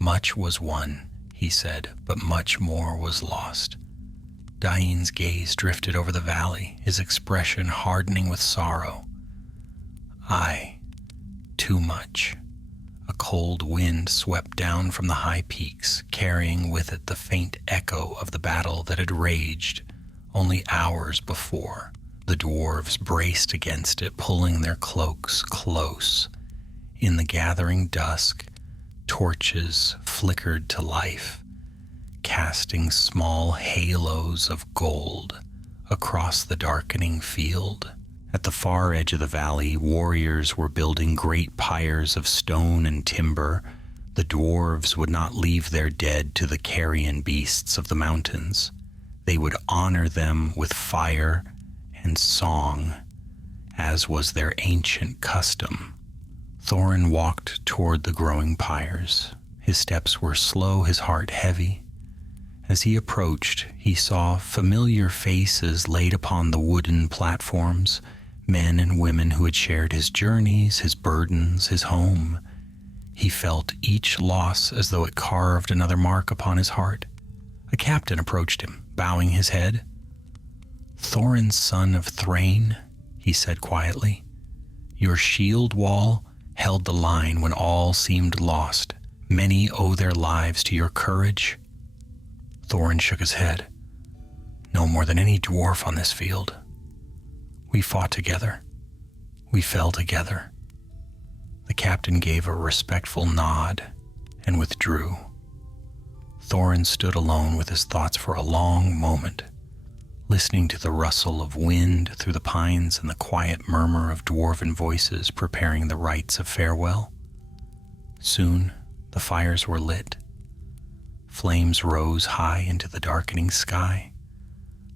Much was won, he said, but much more was lost. Dain's gaze drifted over the valley, his expression hardening with sorrow. Aye, too much. A cold wind swept down from the high peaks, carrying with it the faint echo of the battle that had raged only hours before. The dwarves braced against it, pulling their cloaks close. In the gathering dusk, torches flickered to life, casting small halos of gold across the darkening field. At the far edge of the valley, warriors were building great pyres of stone and timber. The dwarves would not leave their dead to the carrion beasts of the mountains. They would honor them with fire and song, as was their ancient custom. Thorin walked toward the growing pyres. His steps were slow, his heart heavy. As he approached, he saw familiar faces laid upon the wooden platforms, men and women who had shared his journeys, his burdens, his home. He felt each loss as though it carved another mark upon his heart. A captain approached him, bowing his head. Thorin, son of Thrain, he said quietly, your shield wall held the line when all seemed lost. Many owe their lives to your courage. Thorin shook his head. No more than any dwarf on this field. We fought together. We fell together. The captain gave a respectful nod and withdrew. Thorin stood alone with his thoughts for a long moment, listening to the rustle of wind through the pines and the quiet murmur of dwarven voices preparing the rites of farewell. Soon, the fires were lit. Flames rose high into the darkening sky,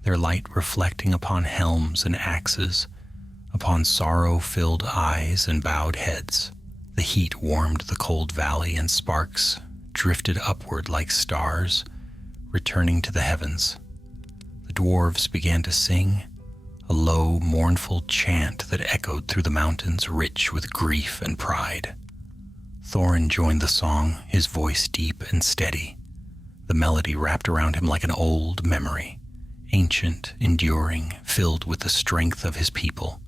their light reflecting upon helms and axes, upon sorrow-filled eyes and bowed heads. The heat warmed the cold valley, and sparks drifted upward like stars, returning to the heavens. The dwarves began to sing, a low, mournful chant that echoed through the mountains, rich with grief and pride. Thorin joined the song, his voice deep and steady. The melody wrapped around him like an old memory, ancient, enduring, filled with the strength of his people.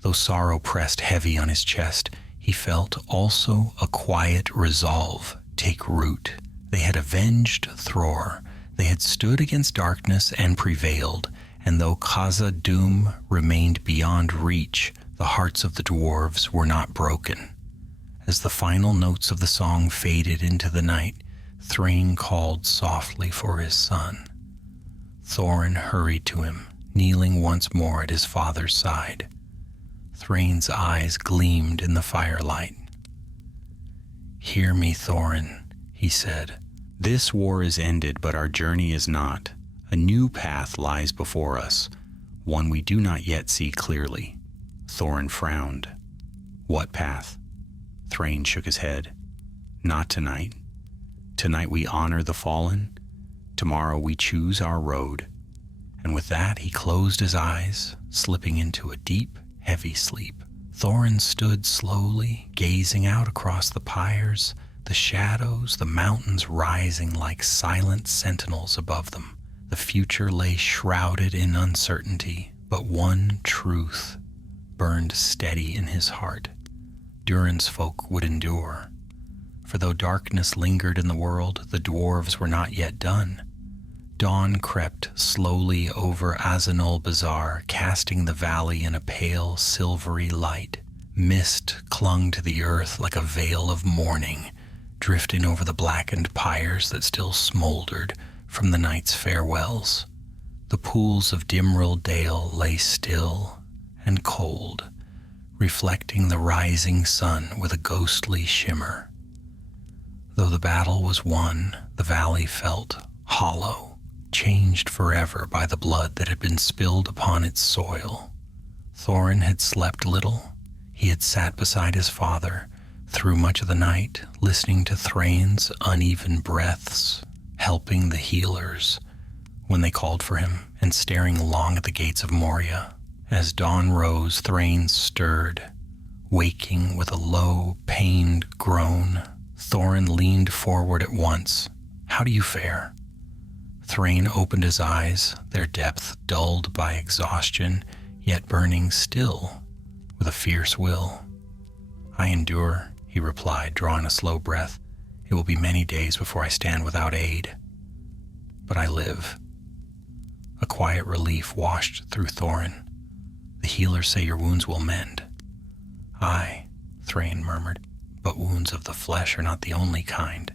Though sorrow pressed heavy on his chest, he felt also a quiet resolve take root. They had avenged Thror. They had stood against darkness and prevailed, and though Khazad-dûm remained beyond reach, the hearts of the dwarves were not broken. As the final notes of the song faded into the night, Thrain called softly for his son. Thorin hurried to him, kneeling once more at his father's side. Thrain's eyes gleamed in the firelight. "Hear me, Thorin," he said. "This war is ended, but our journey is not. A new path lies before us, one we do not yet see clearly." Thorin frowned. "What path?" Thrain shook his head. "Not tonight. Tonight we honor the fallen. Tomorrow we choose our road." And with that he closed his eyes, slipping into a deep, heavy sleep. Thorin stood slowly, gazing out across the pyres, the shadows, the mountains rising like silent sentinels above them. The future lay shrouded in uncertainty, but one truth burned steady in his heart. Durin's folk would endure. For though darkness lingered in the world, the dwarves were not yet done. Dawn crept slowly over Azanul Bazaar, casting the valley in a pale, silvery light. Mist clung to the earth like a veil of mourning, drifting over the blackened pyres that still smoldered from the night's farewells. The pools of Dimril Dale lay still and cold, reflecting the rising sun with a ghostly shimmer. Though the battle was won, the valley felt hollow, changed forever by the blood that had been spilled upon its soil. Thorin had slept little. He had sat beside his father through much of the night, listening to Thrain's uneven breaths, helping the healers when they called for him, and staring long at the gates of Moria. As dawn rose, Thrain stirred, waking with a low, pained groan. Thorin leaned forward at once. "How do you fare?" Thrain opened his eyes, their depth dulled by exhaustion, yet burning still with a fierce will. "I endure," he replied, drawing a slow breath. "It will be many days before I stand without aid. But I live." A quiet relief washed through Thorin. "The healers say your wounds will mend." "Aye," Thrain murmured, "but wounds of the flesh are not the only kind."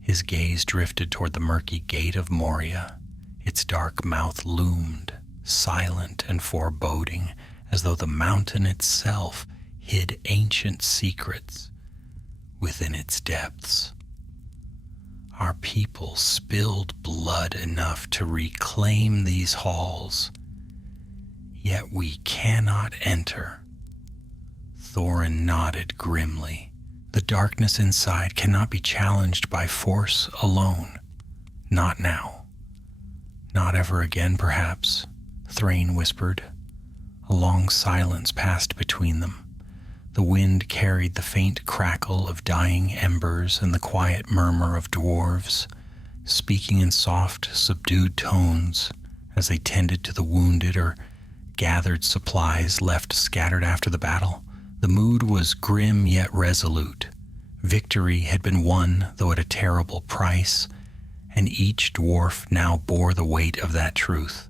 His gaze drifted toward the murky gate of Moria. Its dark mouth loomed, silent and foreboding, as though the mountain itself hid ancient secrets within its depths. "Our people spilled blood enough to reclaim these halls, yet we cannot enter." Thorin nodded grimly. "The darkness inside cannot be challenged by force alone. Not now. Not ever again, perhaps," Thrain whispered. A long silence passed between them. The wind carried the faint crackle of dying embers and the quiet murmur of dwarves, speaking in soft, subdued tones as they tended to the wounded or gathered supplies left scattered after the battle. The mood was grim yet resolute. Victory had been won, though at a terrible price, and each dwarf now bore the weight of that truth.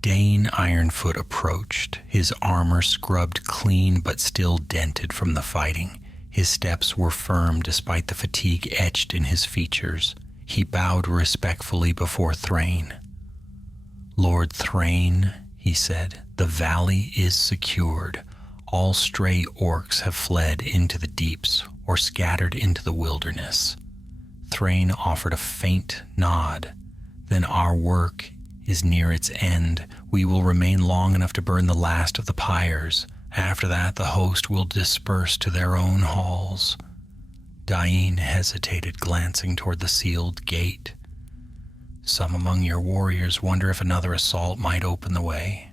Dane Ironfoot approached, his armor scrubbed clean but still dented from the fighting. His steps were firm despite the fatigue etched in his features. He bowed respectfully before Thrain. "Lord Thrain," he said, "the valley is secured. All stray orcs have fled into the deeps or scattered into the wilderness." Thrain offered a faint nod. "Then our work is near its end. We will remain long enough to burn the last of the pyres. After that, the host will disperse to their own halls." Dain hesitated, glancing toward the sealed gate. "Some among your warriors wonder if another assault might open the way.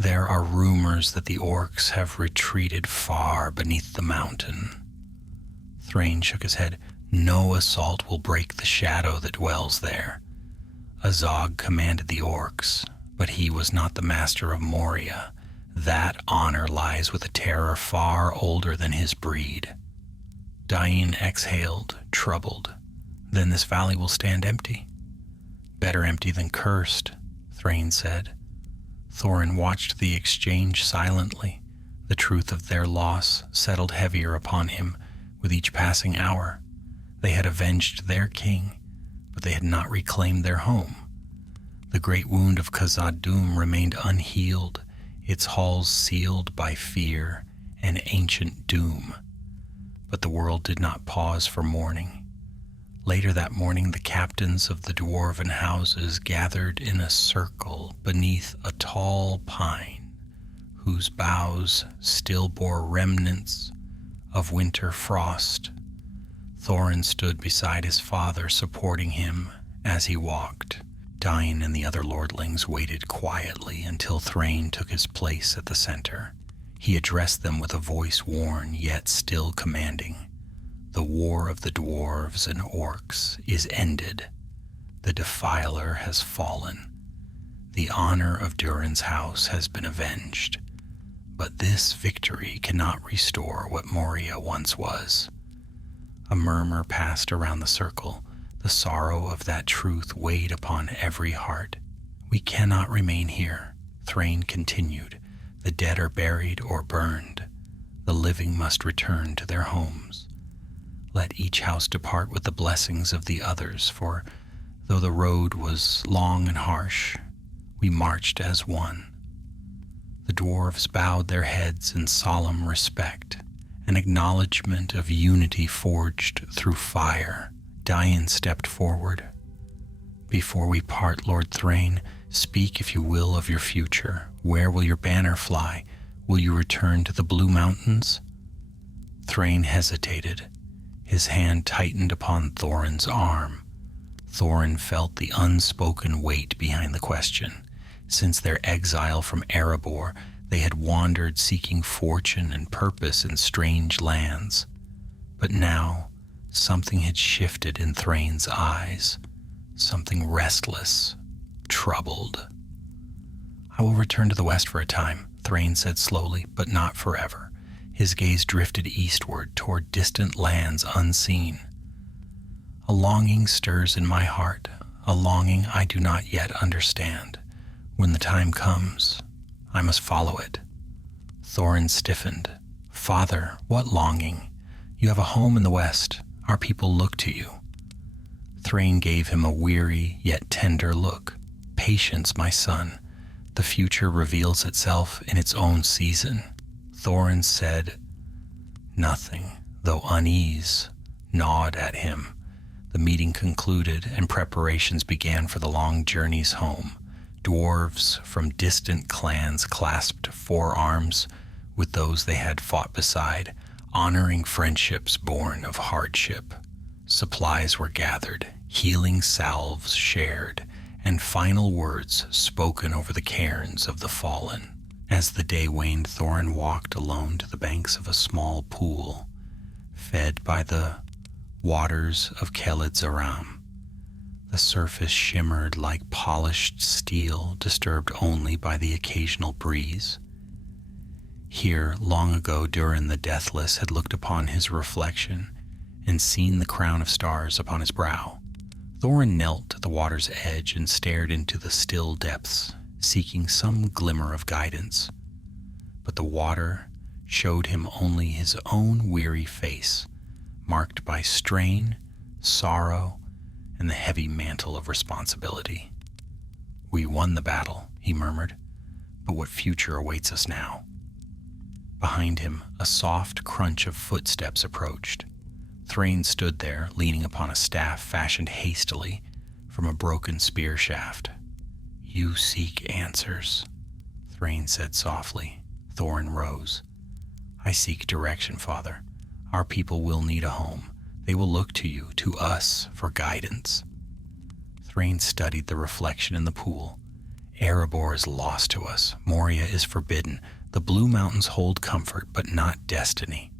There are rumors that the orcs have retreated far beneath the mountain." Thrain shook his head. "No assault will break the shadow that dwells there. Azog commanded the orcs, but he was not the master of Moria. That honor lies with a terror far older than his breed." Dain exhaled, troubled. "Then this valley will stand empty?" "Better empty than cursed," Thrain said. Thorin watched the exchange silently. The truth of their loss settled heavier upon him with each passing hour. They had avenged their king, but they had not reclaimed their home. The great wound of Khazad-dûm remained unhealed, its halls sealed by fear and ancient doom. But the world did not pause for mourning. Later that morning, the captains of the dwarven houses gathered in a circle beneath a tall pine, whose boughs still bore remnants of winter frost. Thorin stood beside his father, supporting him as he walked. Dain and the other lordlings waited quietly until Thrain took his place at the center. He addressed them with a voice worn yet still commanding. The war of the dwarves and orcs is ended. The defiler has fallen. The honor of Durin's house has been avenged. But this victory cannot restore what Moria once was. A murmur passed around the circle. The sorrow of that truth weighed upon every heart. We cannot remain here, Thrain continued. The dead are buried or burned. The living must return to their homes. Let each house depart with the blessings of the others, for though the road was long and harsh, we marched as one. The dwarves bowed their heads in solemn respect, an acknowledgement of unity forged through fire. Dain stepped forward. Before we part, Lord Thrain, speak if you will of your future. Where will your banner fly? Will you return to the Blue Mountains? Thrain hesitated. His hand tightened upon Thorin's arm. Thorin felt the unspoken weight behind the question. Since their exile from Erebor, they had wandered seeking fortune and purpose in strange lands. But now, something had shifted in Thrain's eyes, something restless, troubled. I will return to the west for a time, Thrain said slowly, but not forever. His gaze drifted eastward toward distant lands unseen. A longing stirs in my heart, a longing I do not yet understand. When the time comes, I must follow it. Thorin stiffened. Father, what longing? You have a home in the west. Our people look to you. Thrain gave him a weary yet tender look. Patience, my son. The future reveals itself in its own season. Thorin said nothing, though unease gnawed at him. The meeting concluded and preparations began for the long journeys home. Dwarves from distant clans clasped forearms with those they had fought beside, honoring friendships born of hardship. Supplies were gathered, healing salves shared, and final words spoken over the cairns of the fallen. As the day waned, Thorin walked alone to the banks of a small pool, fed by the waters of Keled-Zaram. The surface shimmered like polished steel, disturbed only by the occasional breeze. Here, long ago, Durin the Deathless had looked upon his reflection and seen the crown of stars upon his brow. Thorin knelt at the water's edge and stared into the still depths, seeking some glimmer of guidance. But the water showed him only his own weary face, marked by strain, sorrow, and the heavy mantle of responsibility. We won the battle, he murmured, but what future awaits us now? Behind him, a soft crunch of footsteps approached. Thrain stood there, leaning upon a staff fashioned hastily from a broken spear shaft. You seek answers, Thrain said softly. Thorin rose. I seek direction, Father. Our people will need a home. They will look to you, to us, for guidance. Thrain studied the reflection in the pool. Erebor is lost to us. Moria is forbidden. The Blue Mountains hold comfort, but not destiny.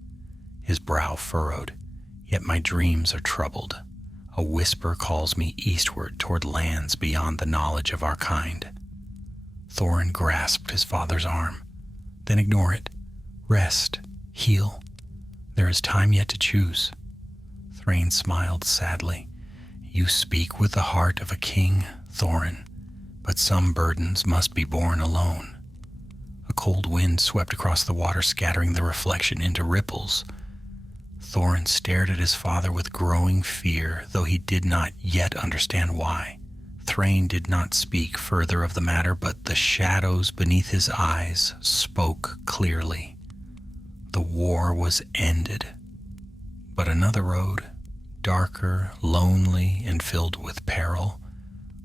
His brow furrowed. Yet my dreams are troubled. A whisper calls me eastward toward lands beyond the knowledge of our kind. Thorin grasped his father's arm. Then ignore it. Rest. Heal. There is time yet to choose. Thrain smiled sadly. You speak with the heart of a king, Thorin, but some burdens must be borne alone. A cold wind swept across the water, scattering the reflection into ripples. Thorin stared at his father with growing fear, though he did not yet understand why. Thrain did not speak further of the matter, but the shadows beneath his eyes spoke clearly. The war was ended, but another road, darker, lonely, and filled with peril,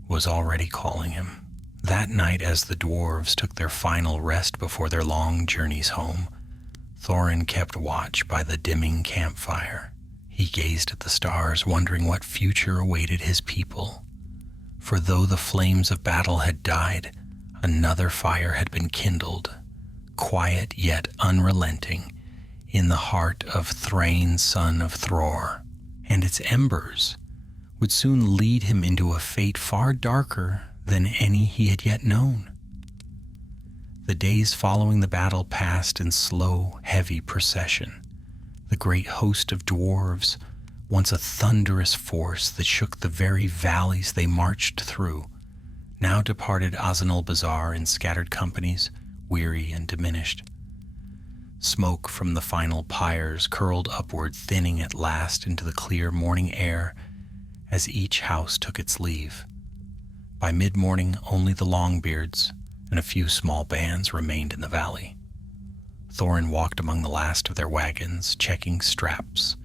was already calling him. That night, as the dwarves took their final rest before their long journeys home, Thorin kept watch by the dimming campfire. He gazed at the stars, wondering what future awaited his people. For though the flames of battle had died, another fire had been kindled, quiet yet unrelenting, in the heart of Thrain, son of Thror, and its embers would soon lead him into a fate far darker than any he had yet known. The days following the battle passed in slow, heavy procession. The great host of dwarves, once a thunderous force that shook the very valleys they marched through, now departed Azog in scattered companies, weary and diminished. Smoke from the final pyres curled upward, thinning at last into the clear morning air as each house took its leave. By mid-morning, only the Longbeards and a few small bands remained in the valley. Thorin walked among the last of their wagons, checking straps,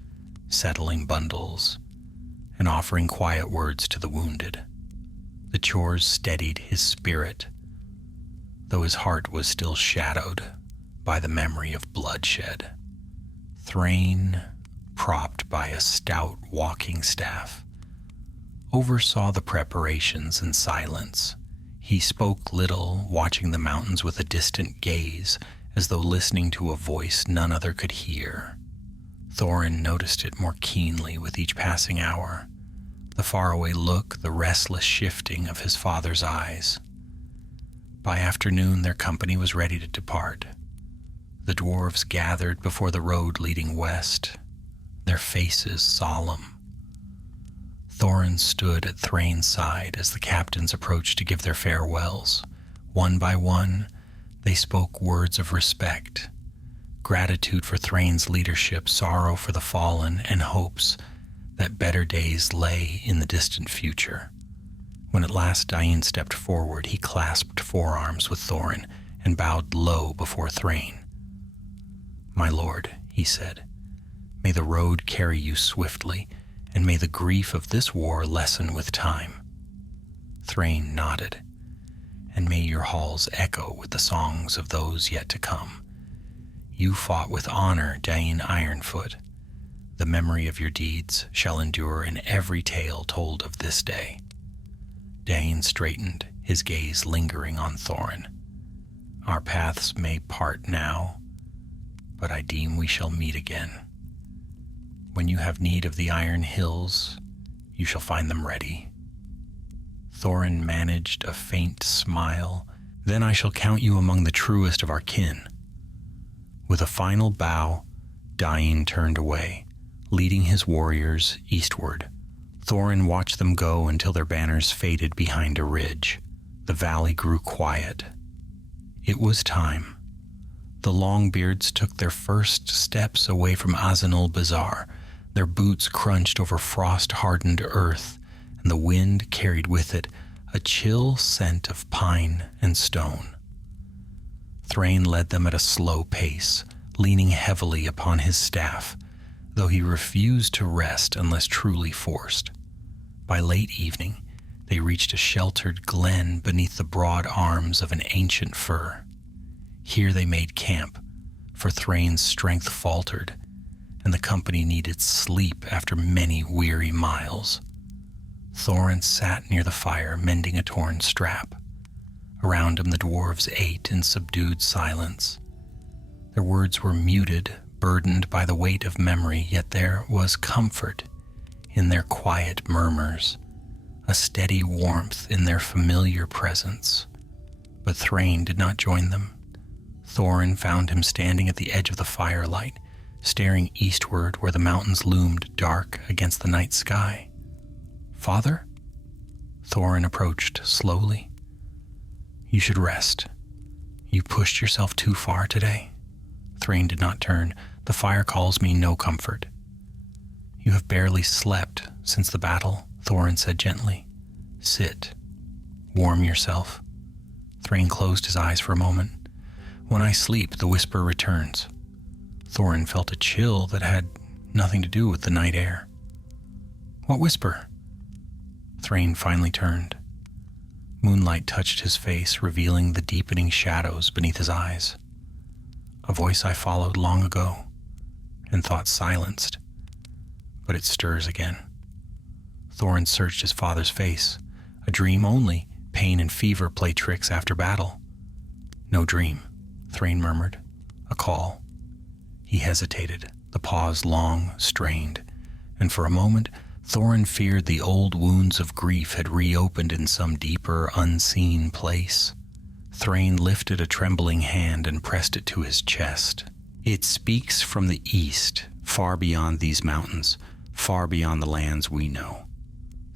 settling bundles, and offering quiet words to the wounded. The chores steadied his spirit, though his heart was still shadowed by the memory of bloodshed. Thrain, propped by a stout walking staff, oversaw the preparations in silence. He spoke little, watching the mountains with a distant gaze, as though listening to a voice none other could hear. Thorin noticed it more keenly with each passing hour, the faraway look, the restless shifting of his father's eyes. By afternoon, their company was ready to depart. The dwarves gathered before the road leading west, their faces solemn. Thorin stood at Thrain's side as the captains approached to give their farewells. One by one, they spoke words of respect, gratitude for Thrain's leadership, sorrow for the fallen, and hopes that better days lay in the distant future. When at last Dain stepped forward, he clasped forearms with Thorin and bowed low before Thrain. "My lord," he said, "may the road carry you swiftly, and may the grief of this war lessen with time." Thrain nodded. "And may your halls echo with the songs of those yet to come. You fought with honor, Dain Ironfoot. The memory of your deeds shall endure in every tale told of this day." Dain straightened, his gaze lingering on Thorin. "Our paths may part now, but I deem we shall meet again. When you have need of the Iron Hills, you shall find them ready." Thorin managed a faint smile. "Then I shall count you among the truest of our kin." With a final bow, Dain turned away, leading his warriors eastward. Thorin watched them go until their banners faded behind a ridge. The valley grew quiet. It was time. The Longbeards took their first steps away from Azog. Their boots crunched over frost-hardened earth, and the wind carried with it a chill scent of pine and stone. Thrain led them at a slow pace, leaning heavily upon his staff, though he refused to rest unless truly forced. By late evening, they reached a sheltered glen beneath the broad arms of an ancient fir. Here they made camp, for Thrain's strength faltered, and the company needed sleep after many weary miles. Thorin sat near the fire, mending a torn strap. Around him the dwarves ate in subdued silence. Their words were muted, burdened by the weight of memory, yet there was comfort in their quiet murmurs, a steady warmth in their familiar presence. But Thrain did not join them. Thorin found him standing at the edge of the firelight, staring eastward where the mountains loomed dark against the night sky. "Father?" Thorin approached slowly. You should rest. You pushed yourself too far today." Thrain did not turn. "The fire calls me no comfort." "You have barely slept since the battle," Thorin said gently. "Sit. Warm yourself." Thrain closed his eyes for a moment. "When I sleep, the whisper returns." Thorin felt a chill that had nothing to do with the night air. "What whisper?" Thrain finally turned. Moonlight touched his face, revealing the deepening shadows beneath his eyes. "A voice I followed long ago and thought silenced, but it stirs again." Thorin searched his father's face. A dream only. Pain and fever play tricks after battle. "No dream," Thrain murmured. "A call." He hesitated, the pause long, strained, and for a moment Thorin feared the old wounds of grief had reopened in some deeper, unseen place. Thrain lifted a trembling hand and pressed it to his chest. "It speaks from the east, far beyond these mountains, far beyond the lands we know."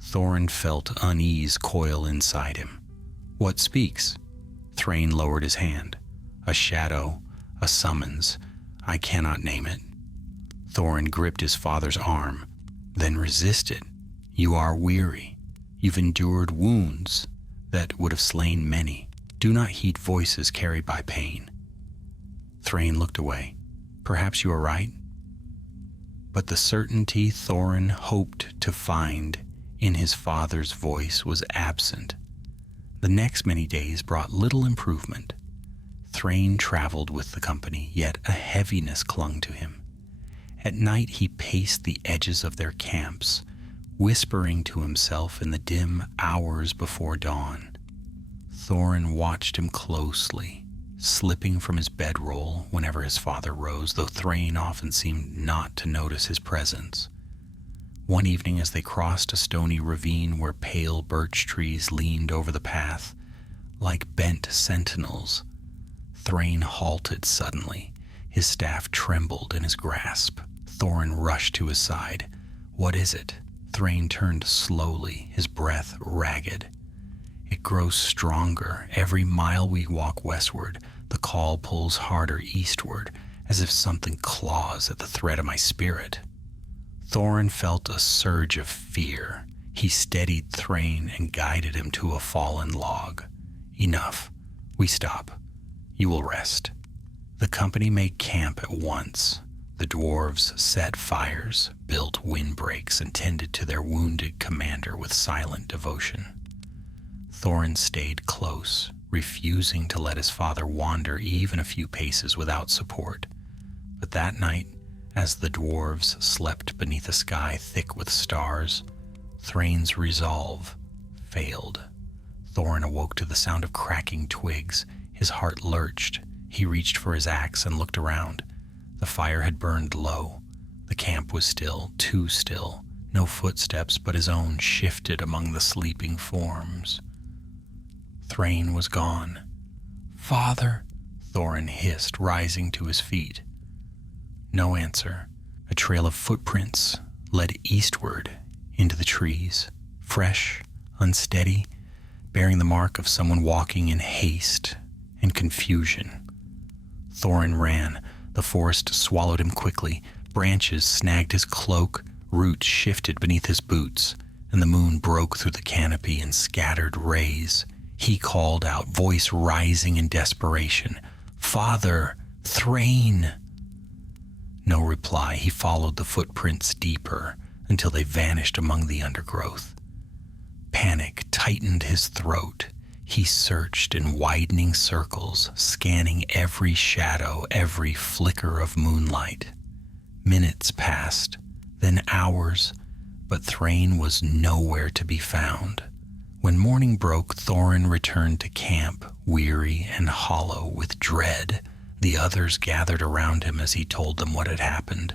Thorin felt unease coil inside him. "What speaks?" Thrain lowered his hand. "A shadow, a summons. I cannot name it." Thorin gripped his father's arm, then resisted. "You are weary. You've endured wounds that would have slain many. Do not heed voices carried by pain." Thrain looked away. "Perhaps you are right." But the certainty Thorin hoped to find in his father's voice was absent. The next many days brought little improvement. Thrain traveled with the company, yet a heaviness clung to him. At night he paced the edges of their camps, whispering to himself in the dim hours before dawn. Thorin watched him closely, slipping from his bedroll whenever his father rose, though Thrain often seemed not to notice his presence. One evening, as they crossed a stony ravine where pale birch trees leaned over the path, like bent sentinels, Thrain halted suddenly. His staff trembled in his grasp. Thorin rushed to his side. "What is it?" Thrain turned slowly, his breath ragged. "It grows stronger. Every mile we walk westward, the call pulls harder eastward, as if something claws at the thread of my spirit." Thorin felt a surge of fear. He steadied Thrain and guided him to a fallen log. "Enough. We stop. You will rest." The company made camp at once. The dwarves set fires, built windbreaks, and tended to their wounded commander with silent devotion. Thorin stayed close, refusing to let his father wander even a few paces without support. But that night, as the dwarves slept beneath a sky thick with stars, Thrain's resolve failed. Thorin awoke to the sound of cracking twigs. His heart lurched. He reached for his axe and looked around. The fire had burned low. The camp was still, too still. No footsteps but his own shifted among the sleeping forms. Thrain was gone. "Father," Thorin hissed, rising to his feet. No answer. A trail of footprints led eastward into the trees, fresh, unsteady, bearing the mark of someone walking in haste and confusion. Thorin ran. The forest swallowed him quickly. Branches snagged his cloak, roots shifted beneath his boots, and the moon broke through the canopy in scattered rays. He called out, voice rising in desperation, "Father, Thrain!" No reply. He followed the footprints deeper until they vanished among the undergrowth. Panic tightened his throat. He searched in widening circles, scanning every shadow, every flicker of moonlight. Minutes passed, then hours, but Thrain was nowhere to be found. When morning broke, Thorin returned to camp, weary and hollow with dread. The others gathered around him as he told them what had happened.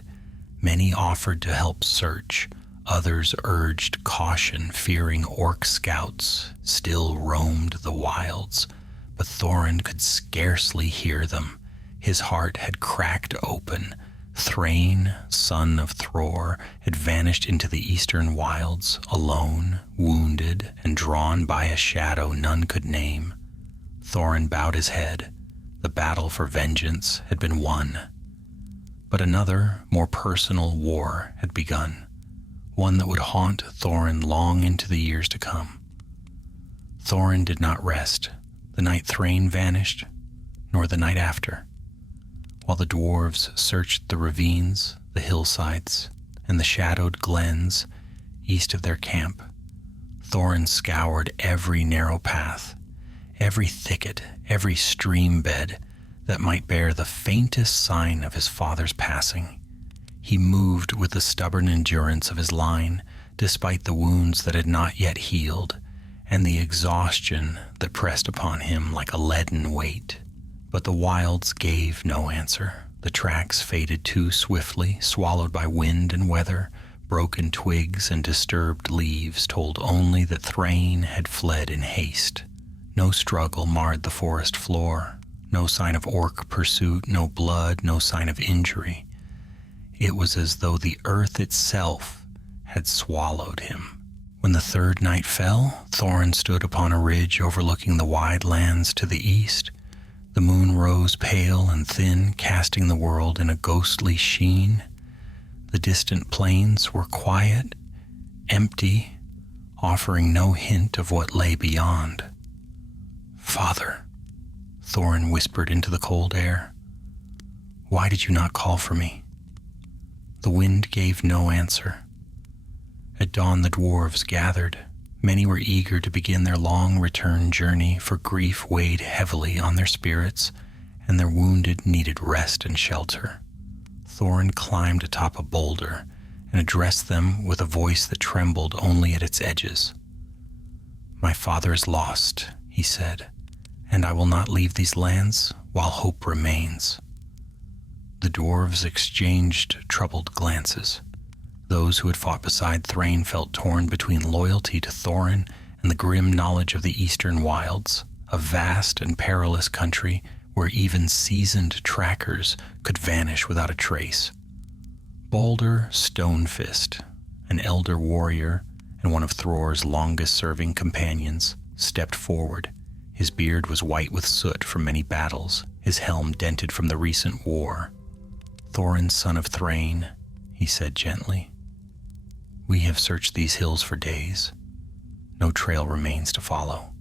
Many offered to help search. Others urged caution, fearing orc scouts still roamed the wilds. But Thorin could scarcely hear them. His heart had cracked open. Thrain, son of Thror, had vanished into the eastern wilds, alone, wounded, and drawn by a shadow none could name. Thorin bowed his head. The battle for vengeance had been won. But another, more personal war had begun, one that would haunt Thorin long into the years to come. Thorin did not rest the night Thrain vanished, nor the night after. While the dwarves searched the ravines, the hillsides, and the shadowed glens east of their camp, Thorin scoured every narrow path, every thicket, every stream bed that might bear the faintest sign of his father's passing. He moved with the stubborn endurance of his line, despite the wounds that had not yet healed, and the exhaustion that pressed upon him like a leaden weight. But the wilds gave no answer. The tracks faded too swiftly, swallowed by wind and weather. Broken twigs and disturbed leaves told only that Thrain had fled in haste. No struggle marred the forest floor. No sign of orc pursuit, no blood, no sign of injury. It was as though the earth itself had swallowed him. When the third night fell, Thorin stood upon a ridge overlooking the wide lands to the east. The moon rose pale and thin, casting the world in a ghostly sheen. The distant plains were quiet, empty, offering no hint of what lay beyond. "Father," Thorin whispered into the cold air, "why did you not call for me?" The wind gave no answer. At dawn the dwarves gathered. Many were eager to begin their long return journey, for grief weighed heavily on their spirits, and their wounded needed rest and shelter. Thorin climbed atop a boulder and addressed them with a voice that trembled only at its edges. "My father is lost," he said, "and I will not leave these lands while hope remains." The dwarves exchanged troubled glances. Those who had fought beside Thrain felt torn between loyalty to Thorin and the grim knowledge of the eastern wilds, a vast and perilous country where even seasoned trackers could vanish without a trace. Balder Stonefist, an elder warrior and one of Thror's longest-serving companions, stepped forward. His beard was white with soot from many battles, his helm dented from the recent war. "Thorin, son of Thrain," he said gently, "we have searched these hills for days. No trail remains to follow.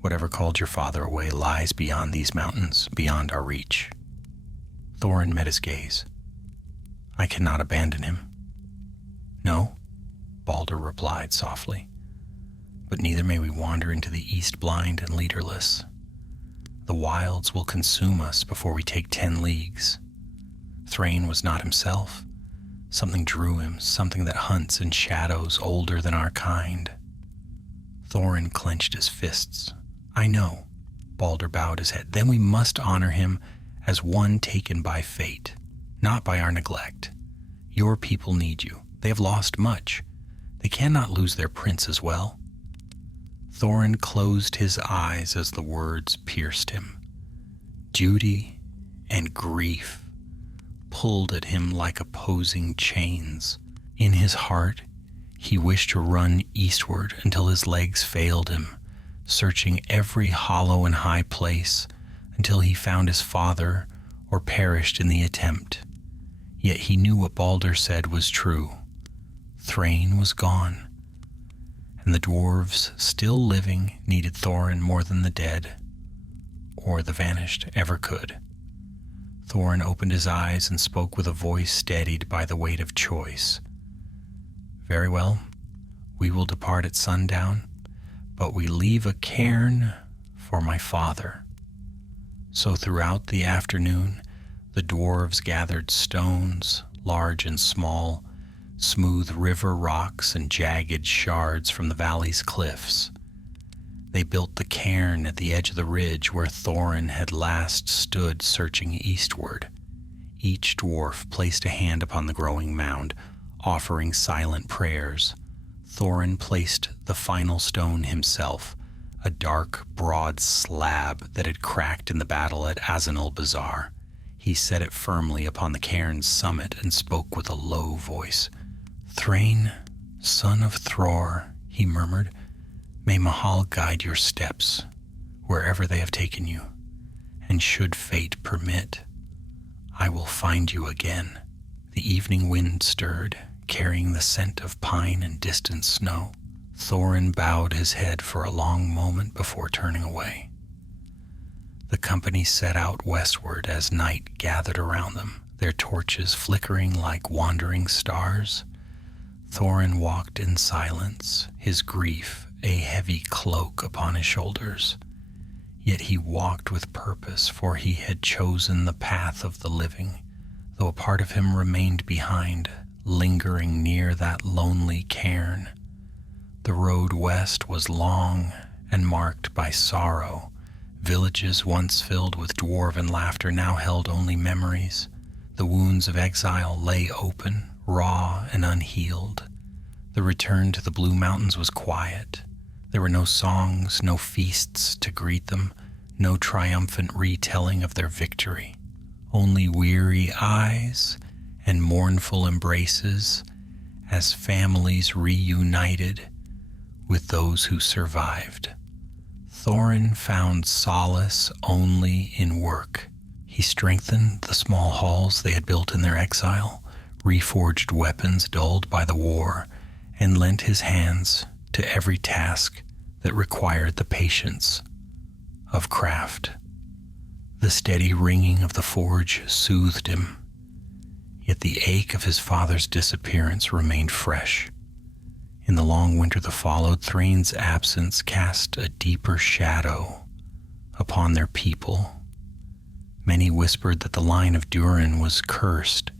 Whatever called your father away lies beyond these mountains, beyond our reach." Thorin met his gaze. "I cannot abandon him." "No," Balder replied softly, "but neither may we wander into the east blind and leaderless. The wilds will consume us before we take 10 leagues. Thrain was not himself. Something drew him, something that hunts in shadows older than our kind." Thorin clenched his fists. "I know." Balder bowed his head. "Then we must honor him as one taken by fate, not by our neglect. Your people need you. They have lost much. They cannot lose their prince as well." Thorin closed his eyes as the words pierced him. Duty and grief pulled at him like opposing chains. In his heart, he wished to run eastward until his legs failed him, searching every hollow and high place until he found his father or perished in the attempt. Yet he knew what Balder said was true. Thrain was gone, and the dwarves still living needed Thorin more than the dead, or the vanished, ever could. Thorin opened his eyes and spoke with a voice steadied by the weight of choice. "Very well, we will depart at sundown, but we leave a cairn for my father." So throughout the afternoon, the dwarves gathered stones, large and small, smooth river rocks and jagged shards from the valley's cliffs. They built the cairn at the edge of the ridge where Thorin had last stood searching eastward. Each dwarf placed a hand upon the growing mound, offering silent prayers. Thorin placed the final stone himself, a dark, broad slab that had cracked in the battle at Azanul Bazaar. He set it firmly upon the cairn's summit and spoke with a low voice. "Thrain, son of Thror," he murmured, "may Mahal guide your steps wherever they have taken you, and should fate permit, I will find you again. The evening wind stirred, carrying the scent of pine and distant snow. Thorin bowed his head for a long moment before turning away. The company set out westward as night gathered around them, their torches flickering like wandering stars. Thorin walked in silence, his grief a heavy cloak upon his shoulders. Yet he walked with purpose, for he had chosen the path of the living, though a part of him remained behind, lingering near that lonely cairn. The road west was long and marked by sorrow. Villages once filled with dwarven laughter now held only memories. The wounds of exile lay open, raw and unhealed. The return to the Blue Mountains was quiet. There were no songs, no feasts to greet them, no triumphant retelling of their victory. Only weary eyes and mournful embraces as families reunited with those who survived. Thorin found solace only in work. He strengthened the small halls they had built in their exile, reforged weapons dulled by the war, and lent his hands to every task that required the patience of craft. The steady ringing of the forge soothed him, yet the ache of his father's disappearance remained fresh. In the long winter that followed, Thrain's absence cast a deeper shadow upon their people. Many whispered that the line of Durin was cursed,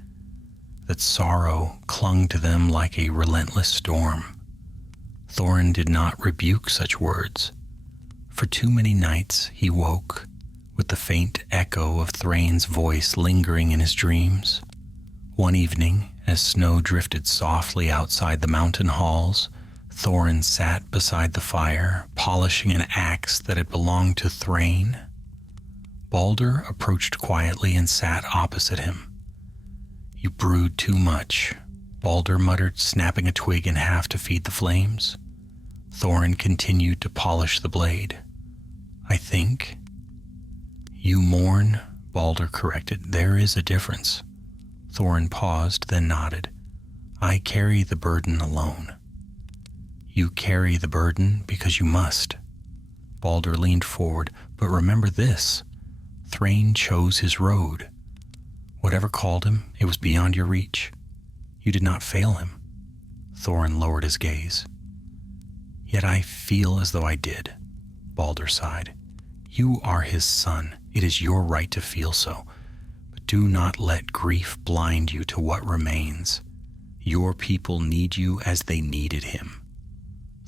that sorrow clung to them like a relentless storm. Thorin did not rebuke such words. For too many nights he woke with the faint echo of Thrain's voice lingering in his dreams. One evening, as snow drifted softly outside the mountain halls, Thorin sat beside the fire, polishing an axe that had belonged to Thrain. Balder approached quietly and sat opposite him. "You brewed too much," Balder muttered, snapping a twig in half to feed the flames. Thorin continued to polish the blade. "I think." "You mourn," Balder corrected. "There is a difference." Thorin paused, then nodded. "I carry the burden alone." "You carry the burden because you must." Balder leaned forward. "But remember this. Thrain chose his road. Whatever called him, it was beyond your reach. You did not fail him." Thorin lowered his gaze. "Yet I feel as though I did," Balder sighed. "You are his son. It is your right to feel so. But do not let grief blind you to what remains. Your people need you as they needed him."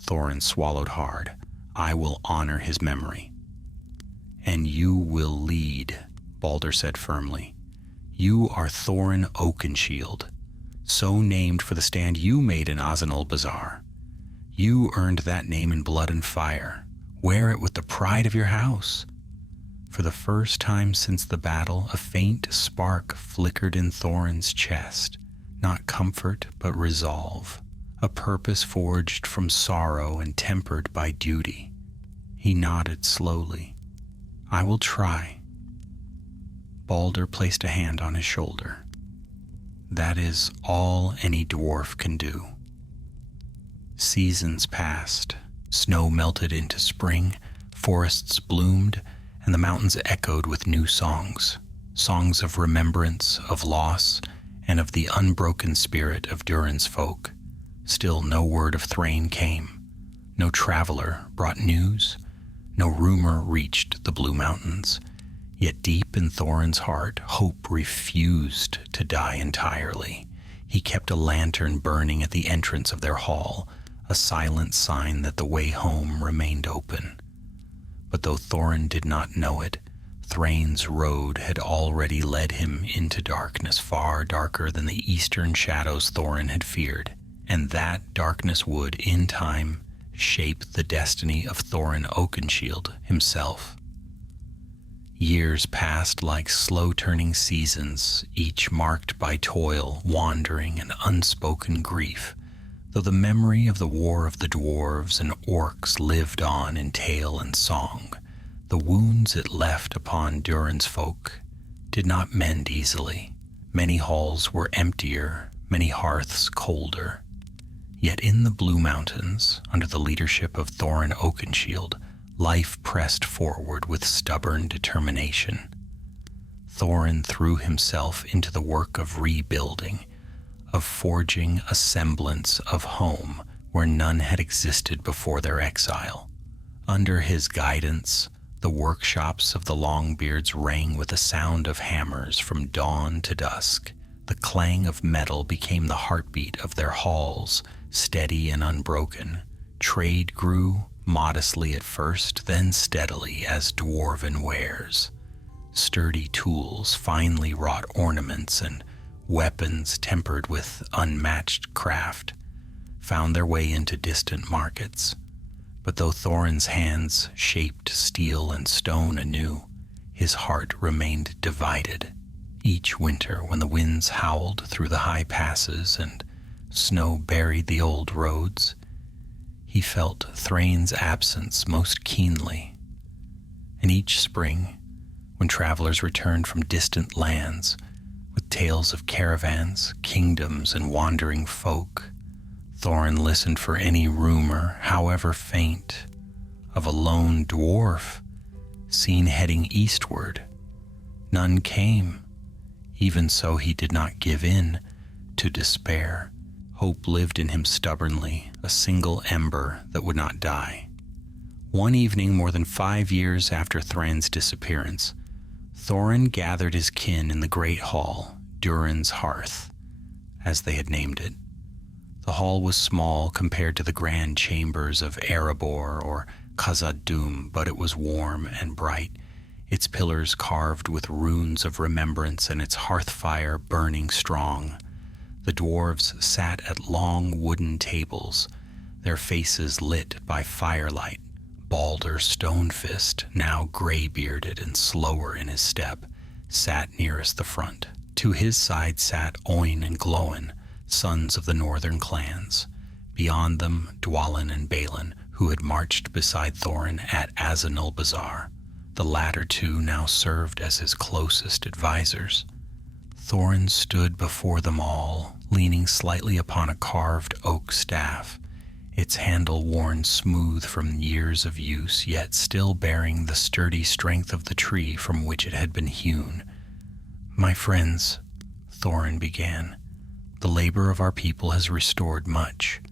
Thorin swallowed hard. "I will honor his memory." "And you will lead," Balder said firmly. "You are Thorin Oakenshield, so named for the stand you made in Azanul Bazaar. You earned that name in blood and fire. Wear it with the pride of your house." For the first time since the battle, a faint spark flickered in Thorin's chest. Not comfort, but resolve. A purpose forged from sorrow and tempered by duty. He nodded slowly. "I will try." Balder placed a hand on his shoulder. "That is all any dwarf can do." Seasons passed. Snow melted into spring, forests bloomed, and the mountains echoed with new songs. Songs of remembrance, of loss, and of the unbroken spirit of Durin's folk. Still no word of Thrain came. No traveler brought news. No rumor reached the Blue Mountains. Yet deep in Thorin's heart, hope refused to die entirely. He kept a lantern burning at the entrance of their hall, a silent sign that the way home remained open. But though Thorin did not know it, Thrain's road had already led him into darkness far darker than the eastern shadows Thorin had feared, and that darkness would, in time, shape the destiny of Thorin Oakenshield himself. Years passed like slow-turning seasons, each marked by toil, wandering, and unspoken grief, though the memory of the war of the dwarves and orcs lived on in tale and song. The wounds it left upon Durin's folk did not mend easily. Many halls were emptier, many hearths colder. Yet in the Blue Mountains, under the leadership of Thorin Oakenshield, life pressed forward with stubborn determination. Thorin threw himself into the work of rebuilding, of forging a semblance of home where none had existed before their exile. Under his guidance, the workshops of the Longbeards rang with the sound of hammers from dawn to dusk. The clang of metal became the heartbeat of their halls, steady and unbroken. Trade grew, modestly at first, then steadily as dwarven wares. Sturdy tools, finely wrought ornaments, and weapons tempered with unmatched craft found their way into distant markets. But though Thorin's hands shaped steel and stone anew, his heart remained divided. Each winter, when the winds howled through the high passes and snow buried the old roads, he felt Thrain's absence most keenly. And each spring, when travelers returned from distant lands with tales of caravans, kingdoms, and wandering folk, Thorin listened for any rumor, however faint, of a lone dwarf seen heading eastward. None came. Even so, he did not give in to despair. Hope lived in him stubbornly, a single ember that would not die. One evening, more than 5 years after Thran's disappearance, Thorin gathered his kin in the great hall, Durin's Hearth, as they had named it. The hall was small compared to the grand chambers of Erebor or Khazad-dûm, but it was warm and bright, its pillars carved with runes of remembrance and its hearth fire burning strong. The dwarves sat at long wooden tables, their faces lit by firelight. Balder Stonefist, now gray-bearded and slower in his step, sat nearest the front. To his side sat Oin and Glóin, sons of the northern clans. Beyond them, Dwalin and Balin, who had marched beside Thorin at Azanul Bazaar. The latter two now served as his closest advisors. Thorin stood before them all, leaning slightly upon a carved oak staff, its handle worn smooth from years of use, yet still bearing the sturdy strength of the tree from which it had been hewn. "My friends," Thorin began, "the labor of our people has restored much.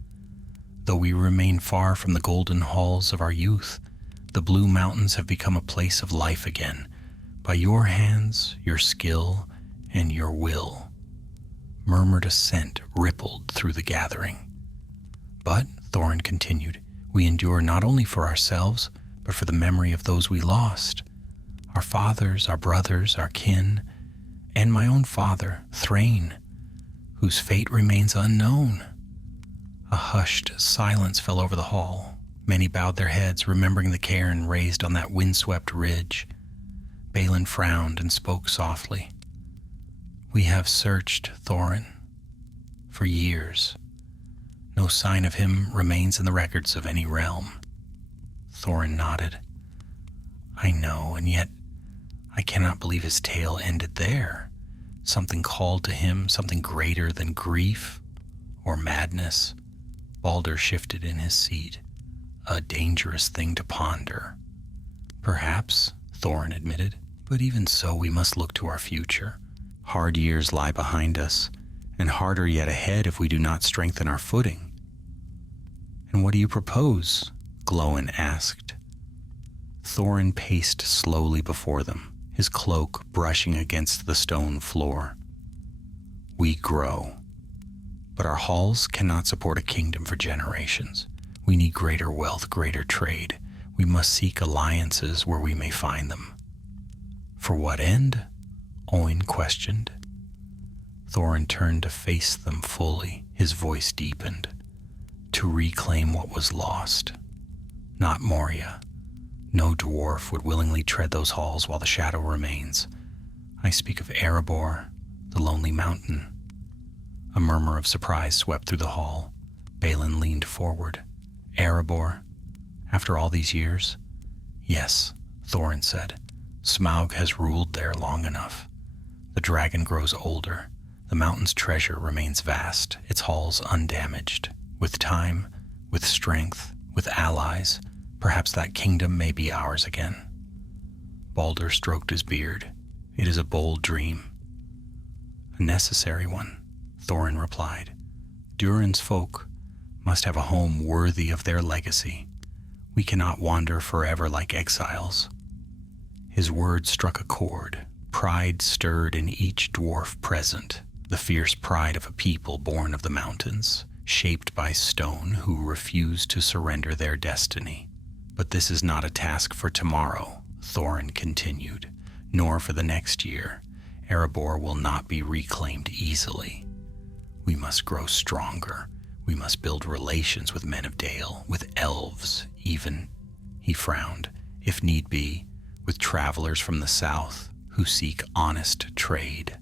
Though we remain far from the golden halls of our youth, the Blue Mountains have become a place of life again, by your hands, your skill, and your will." Murmured assent rippled through the gathering. "But," Thorin continued, "we endure not only for ourselves, but for the memory of those we lost. Our fathers, our brothers, our kin, and my own father, Thrain, whose fate remains unknown." A hushed silence fell over the hall. Many bowed their heads, remembering the cairn raised on that windswept ridge. Balin frowned and spoke softly. "We have searched Thorin for years. No sign of him remains in the records of any realm." Thorin nodded. "I know, and yet I cannot believe his tale ended there. Something called to him, something greater than grief or madness." Balder shifted in his seat. "A dangerous thing to ponder." "Perhaps," Thorin admitted, "but even so we must look to our future. Hard years lie behind us, and harder yet ahead if we do not strengthen our footing." "And what do you propose?" Glóin asked. Thorin paced slowly before them, his cloak brushing against the stone floor. "We grow, but our halls cannot support a kingdom for generations. We need greater wealth, greater trade. We must seek alliances where we may find them." "For what end?" Oin questioned. Thorin turned to face them fully, his voice deepened. "To reclaim what was lost. Not Moria. No dwarf would willingly tread those halls while the shadow remains. I speak of Erebor, the lonely mountain." A murmur of surprise swept through the hall. Balin leaned forward. "Erebor? After all these years?" "Yes," Thorin said. Smaug has ruled there long enough. The dragon grows older. The mountain's treasure remains vast, its halls undamaged. With time, with strength, with allies, perhaps that kingdom may be ours again. Balder stroked his beard. It is a bold dream. A necessary one, Thorin replied. Durin's folk must have a home worthy of their legacy. We cannot wander forever like exiles. His words struck a chord. Pride stirred in each dwarf present, the fierce pride of a people born of the mountains, shaped by stone, who refuse to surrender their destiny. But this is not a task for tomorrow, Thorin continued, nor for the next year. Erebor will not be reclaimed easily. We must grow stronger. We must build relations with men of Dale, with elves, even, he frowned, if need be, with travelers from the south who seek honest trade.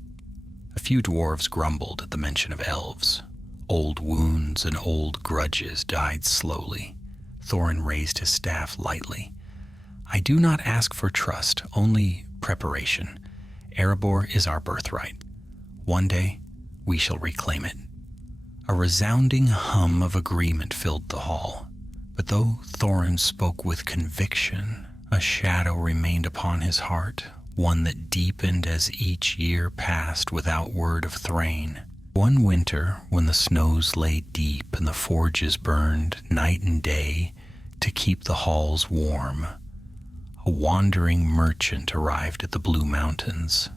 A few dwarves grumbled at the mention of elves. Old wounds and old grudges died slowly. Thorin raised his staff lightly. I do not ask for trust, only preparation. Erebor is our birthright. One day, we shall reclaim it. A resounding hum of agreement filled the hall. But though Thorin spoke with conviction, a shadow remained upon his heart, one that deepened as each year passed without word of Thrain. One winter, when the snows lay deep and the forges burned night and day to keep the halls warm, a wandering merchant arrived at the Blue Mountains.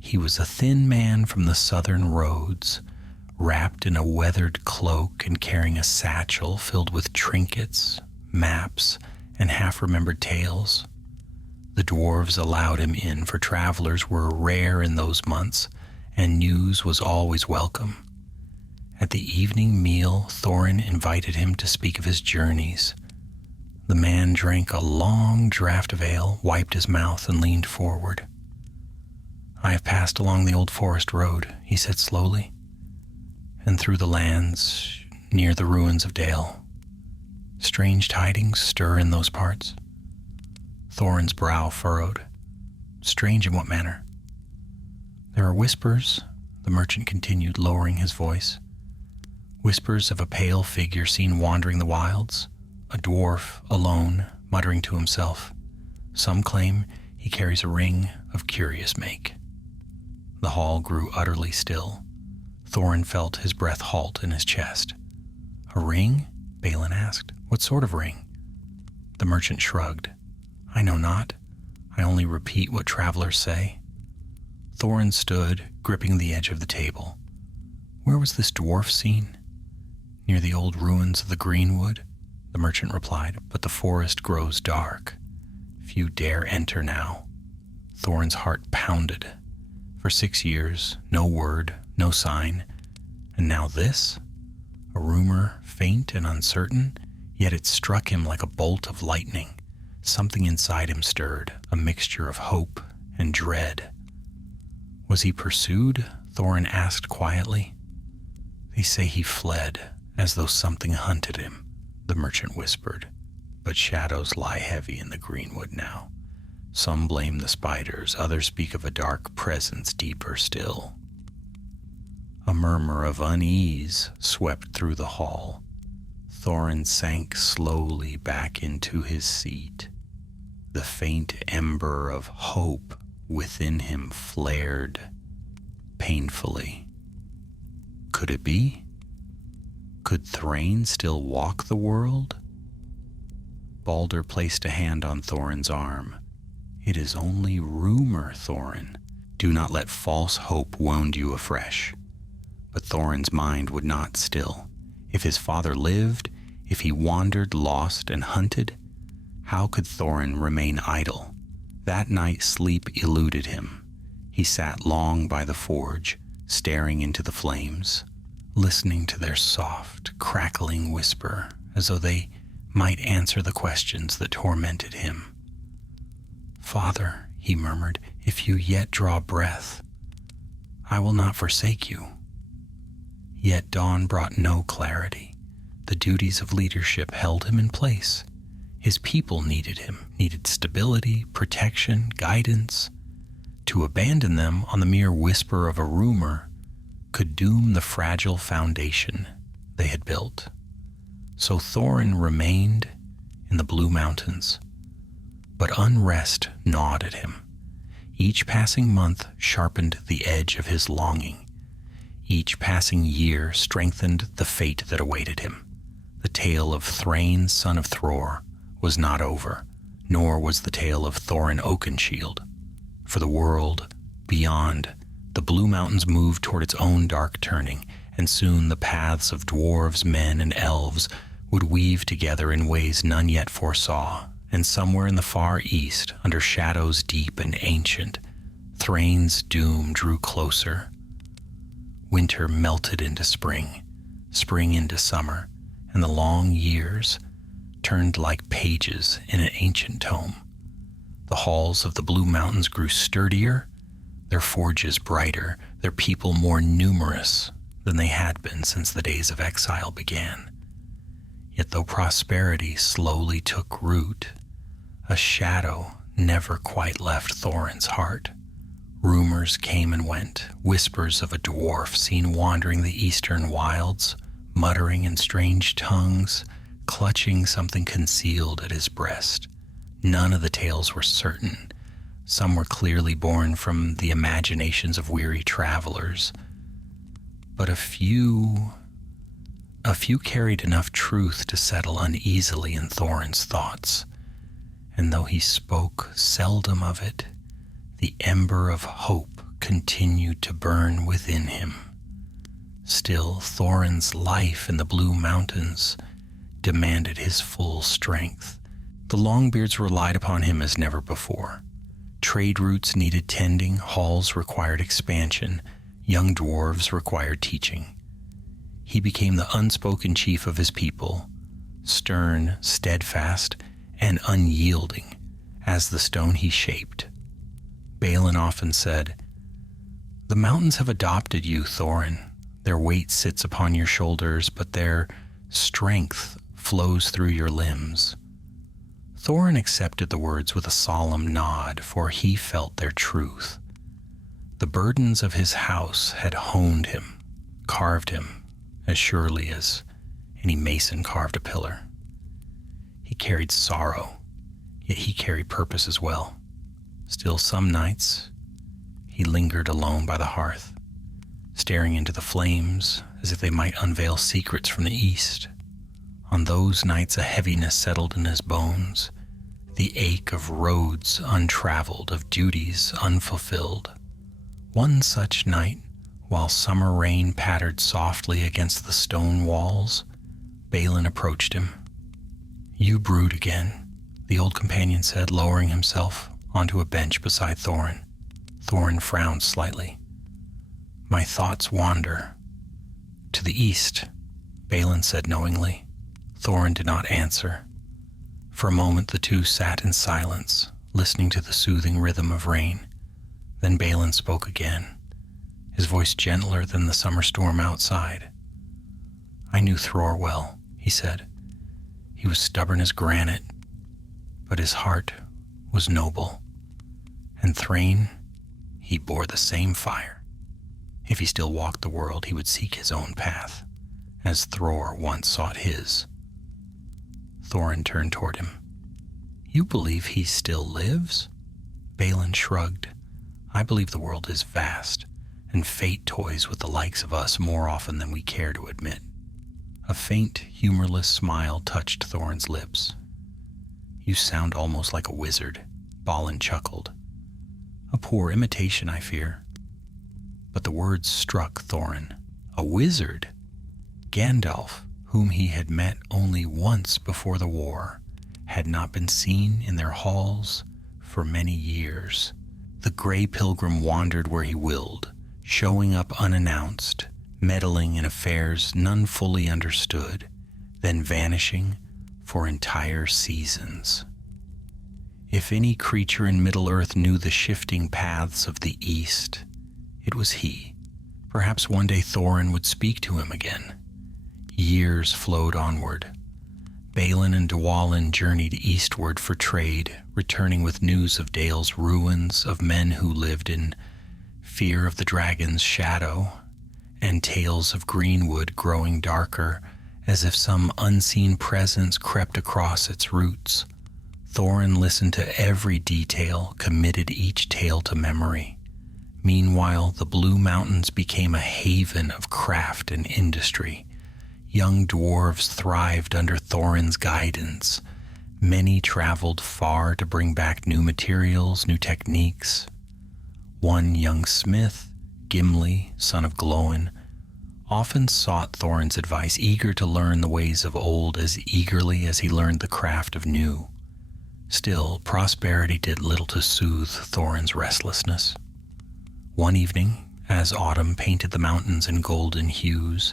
He was a thin man from the southern roads, wrapped in a weathered cloak and carrying a satchel filled with trinkets, maps, and half-remembered tales. The dwarves allowed him in, for travelers were rare in those months, and news was always welcome. At the evening meal, Thorin invited him to speak of his journeys. The man drank a long draught of ale, wiped his mouth, and leaned forward. I have passed along the old forest road, he said slowly, and through the lands near the ruins of Dale. Strange tidings stir in those parts. Thorin's brow furrowed. Strange in what manner? There are whispers, the merchant continued, lowering his voice. Whispers of a pale figure seen wandering the wilds, a dwarf alone, muttering to himself. Some claim he carries a ring of curious make. The hall grew utterly still. Thorin felt his breath halt in his chest. A ring? Balin asked. What sort of ring? The merchant shrugged. I know not. I only repeat what travelers say. Thorin stood, gripping the edge of the table. Where was this dwarf seen? Near the old ruins of the Greenwood, the merchant replied, but the forest grows dark. Few dare enter now. Thorin's heart pounded. For 6 years, no word, no sign. And now this? A rumor, faint and uncertain, yet it struck him like a bolt of lightning. Something inside him stirred, a mixture of hope and dread. Was he pursued? Thorin asked quietly. They say he fled, as though something hunted him, the merchant whispered. But shadows lie heavy in the greenwood now. Some blame the spiders, others speak of a dark presence deeper still. A murmur of unease swept through the hall. Thorin sank slowly back into his seat. The faint ember of hope within him flared painfully. Could it be? Could Thrain still walk the world? Balder placed a hand on Thorin's arm. It is only rumor, Thorin. Do not let false hope wound you afresh. But Thorin's mind would not still. If his father lived, if he wandered, lost, and hunted, how could Thorin remain idle? That night sleep eluded him. He sat long by the forge, staring into the flames, listening to their soft, crackling whisper, as though they might answer the questions that tormented him. Father, he murmured, if you yet draw breath, I will not forsake you. Yet dawn brought no clarity. The duties of leadership held him in place. His people needed him, needed stability, protection, guidance. To abandon them on the mere whisper of a rumor could doom the fragile foundation they had built. So Thorin remained in the Blue Mountains, but unrest gnawed at him. Each passing month sharpened the edge of his longing. Each passing year strengthened the fate that awaited him. The tale of Thrain, son of Thror, was not over, nor was the tale of Thorin Oakenshield. For the world beyond, the Blue Mountains moved toward its own dark turning, and soon the paths of dwarves, men, and elves would weave together in ways none yet foresaw, and somewhere in the far east, under shadows deep and ancient, Thrain's doom drew closer. Winter melted into spring, spring into summer, and the long years turned like pages in an ancient tome. The halls of the Blue Mountains grew sturdier, their forges brighter, their people more numerous than they had been since the days of exile began. Yet though prosperity slowly took root, a shadow never quite left Thorin's heart. Rumors came and went, whispers of a dwarf seen wandering the eastern wilds, muttering in strange tongues, clutching something concealed at his breast. None of the tales were certain. Some were clearly born from the imaginations of weary travelers. But a few carried enough truth to settle uneasily in Thorin's thoughts. And though he spoke seldom of it, the ember of hope continued to burn within him. Still, Thorin's life in the Blue Mountains demanded his full strength. The Longbeards relied upon him as never before. Trade routes needed tending, halls required expansion, young dwarves required teaching. He became the unspoken chief of his people, stern, steadfast, and unyielding as the stone he shaped. Balin often said, "The mountains have adopted you, Thorin. Their weight sits upon your shoulders, but their strength flows through your limbs." Thorin accepted the words with a solemn nod, for he felt their truth. The burdens of his house had honed him, carved him, as surely as any mason carved a pillar. He carried sorrow, yet he carried purpose as well. Still, some nights, he lingered alone by the hearth, staring into the flames as if they might unveil secrets from the east. On those nights, a heaviness settled in his bones, the ache of roads untraveled, of duties unfulfilled. One such night, while summer rain pattered softly against the stone walls, Balin approached him. "You brood again," the old companion said, lowering himself onto a bench beside Thorin. Thorin frowned slightly. "My thoughts wander." "To the east," Balin said knowingly. Thorin did not answer. For a moment the two sat in silence, listening to the soothing rhythm of rain. Then Balin spoke again, his voice gentler than the summer storm outside. "I knew Thror well," he said. "He was stubborn as granite, but his heart was noble. And Thrain, he bore the same fire. If he still walked the world, he would seek his own path, as Thror once sought his." Thorin turned toward him. "You believe he still lives?" Balin shrugged. "I believe the world is vast, and fate toys with the likes of us more often than we care to admit." A faint, humorless smile touched Thorin's lips. "You sound almost like a wizard," Balin chuckled. "A poor imitation, I fear." But the words struck Thorin. A wizard? Gandalf, whom he had met only once before the war, had not been seen in their halls for many years. The gray pilgrim wandered where he willed, showing up unannounced, meddling in affairs none fully understood, then vanishing for entire seasons. If any creature in Middle-earth knew the shifting paths of the East, it was he. Perhaps one day Thorin would speak to him again. Years flowed onward. Balin and Dwalin journeyed eastward for trade, returning with news of Dale's ruins, of men who lived in fear of the dragon's shadow, and tales of greenwood growing darker, as if some unseen presence crept across its roots. Thorin listened to every detail, committed each tale to memory. Meanwhile, the Blue Mountains became a haven of craft and industry. Young dwarves thrived under Thorin's guidance. Many traveled far to bring back new materials, new techniques. One young smith, Gimli, son of Glóin, often sought Thorin's advice, eager to learn the ways of old as eagerly as he learned the craft of new. Still, prosperity did little to soothe Thorin's restlessness. One evening, as autumn painted the mountains in golden hues,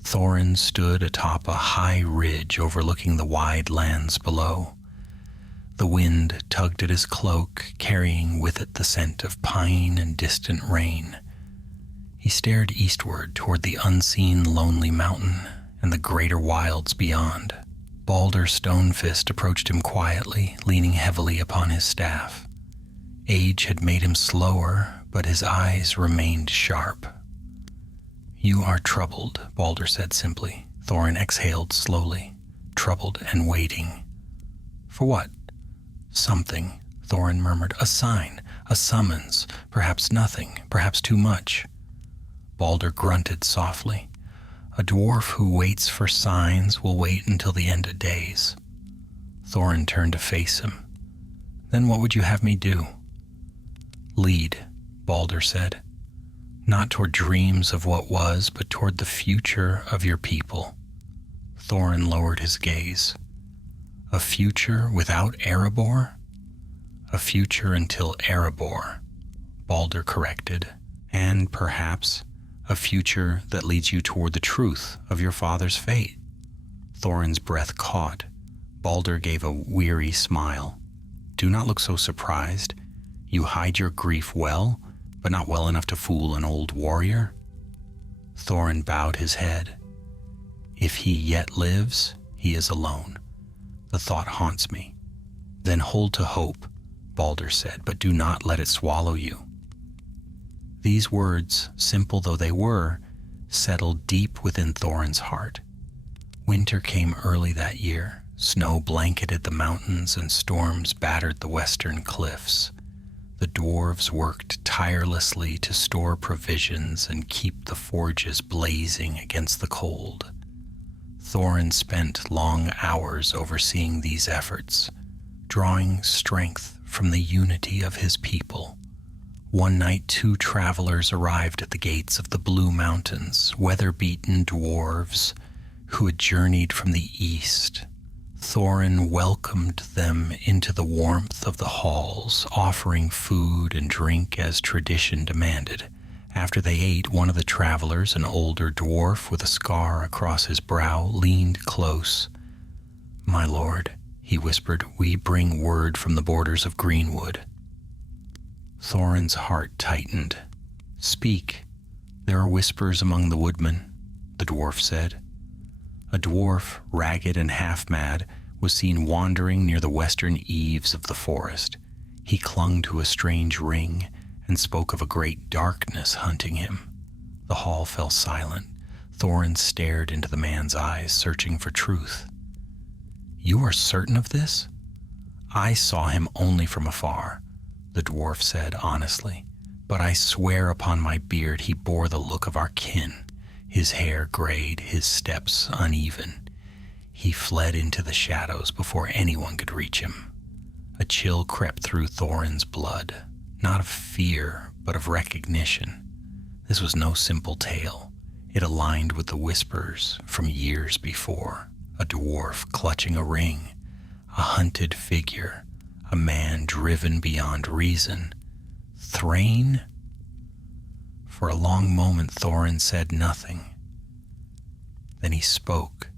Thorin stood atop a high ridge overlooking the wide lands below. The wind tugged at his cloak, carrying with it the scent of pine and distant rain. He stared eastward toward the unseen lonely mountain and the greater wilds beyond. Balder Stonefist approached him quietly, leaning heavily upon his staff. Age had made him slower, but his eyes remained sharp. "You are troubled," Balder said simply. Thorin exhaled slowly, troubled and waiting. "For what?" "Something," Thorin murmured. "A sign, a summons, perhaps nothing, perhaps too much." Balder grunted softly. "A dwarf who waits for signs will wait until the end of days." Thorin turned to face him. "Then what would you have me do?" "Lead," Balder said. "Not toward dreams of what was, but toward the future of your people." Thorin lowered his gaze. "A future without Erebor?" "A future until Erebor," Balder corrected. "And perhaps a future that leads you toward the truth of your father's fate." Thorin's breath caught. Balder gave a weary smile. "Do not look so surprised. You hide your grief well, but not well enough to fool an old warrior." Thorin bowed his head. "If he yet lives, he is alone. The thought haunts me." "Then hold to hope," Balder said, "but do not let it swallow you." These words, simple though they were, settled deep within Thorin's heart. Winter came early that year. Snow blanketed the mountains and storms battered the western cliffs. The dwarves worked tirelessly to store provisions and keep the forges blazing against the cold. Thorin spent long hours overseeing these efforts, drawing strength from the unity of his people. One night, 2 travelers arrived at the gates of the Blue Mountains, weather-beaten dwarves who had journeyed from the east. Thorin welcomed them into the warmth of the halls, offering food and drink as tradition demanded. After they ate, one of the travelers, an older dwarf with a scar across his brow, leaned close. "My lord," he whispered, "we bring word from the borders of Greenwood." Thorin's heart tightened. "Speak. There are whispers among the woodmen," the dwarf said. A dwarf, ragged and half-mad, was seen wandering near the western eaves of the forest. He clung to a strange ring and spoke of a great darkness hunting him. The hall fell silent. Thorin stared into the man's eyes, searching for truth. "You are certain of this?" "I saw him only from afar," the dwarf said honestly, "but I swear upon my beard he bore the look of our kin. His hair grayed, his steps uneven. He fled into the shadows before anyone could reach him." A chill crept through Thorin's blood, not of fear, but of recognition. This was no simple tale. It aligned with the whispers from years before. A dwarf clutching a ring, a hunted figure, a man driven beyond reason. Thrain? For a long moment Thorin said nothing. Then he spoke,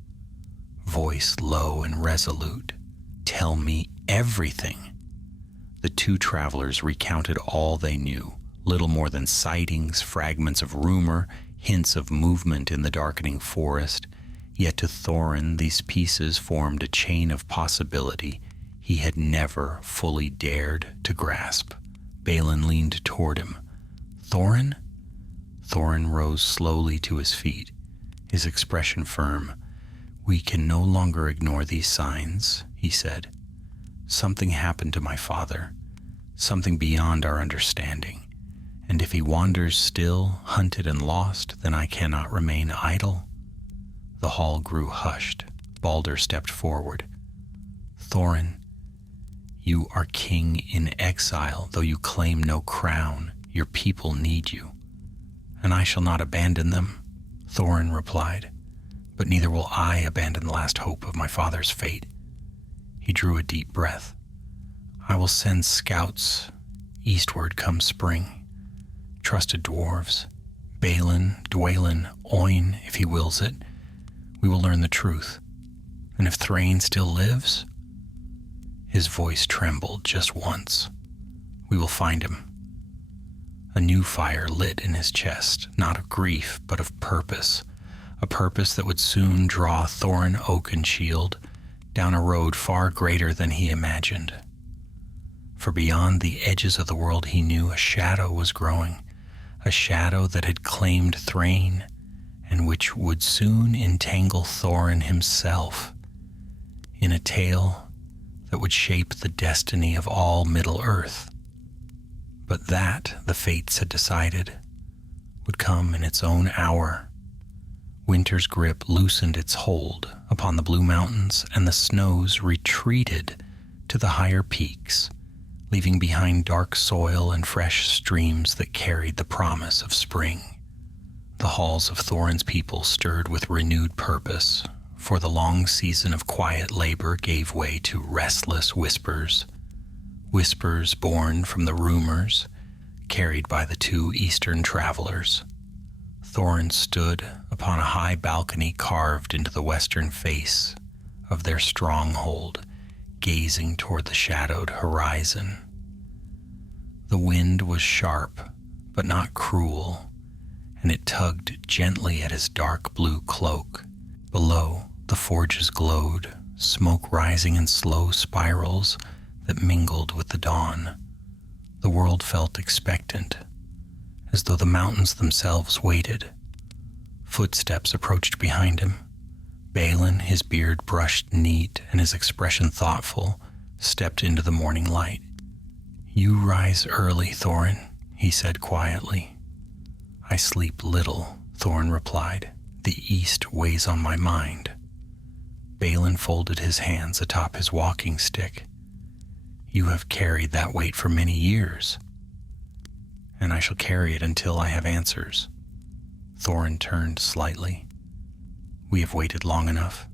voice low and resolute. "Tell me everything." The 2 travelers recounted all they knew, little more than sightings, fragments of rumor, hints of movement in the darkening forest. Yet to Thorin these pieces formed a chain of possibility he had never fully dared to grasp. Balin leaned toward him. Thorin? Thorin rose slowly to his feet, his expression firm. We can no longer ignore these signs, he said. Something happened to my father, something beyond our understanding. And if he wanders still, hunted and lost, then I cannot remain idle. The hall grew hushed. Balder stepped forward. Thorin, you are king in exile, though you claim no crown. Your people need you. And I shall not abandon them, Thorin replied. But neither will I abandon the last hope of my father's fate. He drew a deep breath. I will send scouts eastward come spring. Trusted dwarves, Balin, Dwalin, Oin, if he wills it. We will learn the truth. And if Thrain still lives, his voice trembled just once. We will find him. A new fire lit in his chest, not of grief, but of purpose. A purpose that would soon draw Thorin Oakenshield down a road far greater than he imagined. For beyond the edges of the world he knew, a shadow was growing, a shadow that had claimed Thrain, and which would soon entangle Thorin himself in a tale that would shape the destiny of all Middle-earth. But that, the fates had decided, would come in its own hour. Winter's grip loosened its hold upon the Blue Mountains, and the snows retreated to the higher peaks, leaving behind dark soil and fresh streams that carried the promise of spring. The halls of Thorin's people stirred with renewed purpose, for the long season of quiet labor gave way to restless whispers, whispers born from the rumors carried by the two eastern travelers. Thorin stood upon a high balcony carved into the western face of their stronghold, gazing toward the shadowed horizon. The wind was sharp, but not cruel, and it tugged gently at his dark blue cloak. Below, the forges glowed, smoke rising in slow spirals that mingled with the dawn. The world felt expectant, as though the mountains themselves waited. Footsteps approached behind him. Balin, his beard brushed neat and his expression thoughtful, stepped into the morning light. You rise early, Thorin, he said quietly. I sleep little, Thorin replied. The east weighs on my mind. Balin folded his hands atop his walking stick. You have carried that weight for many years, and I shall carry it until I have answers. Thorin turned slightly. We have waited long enough.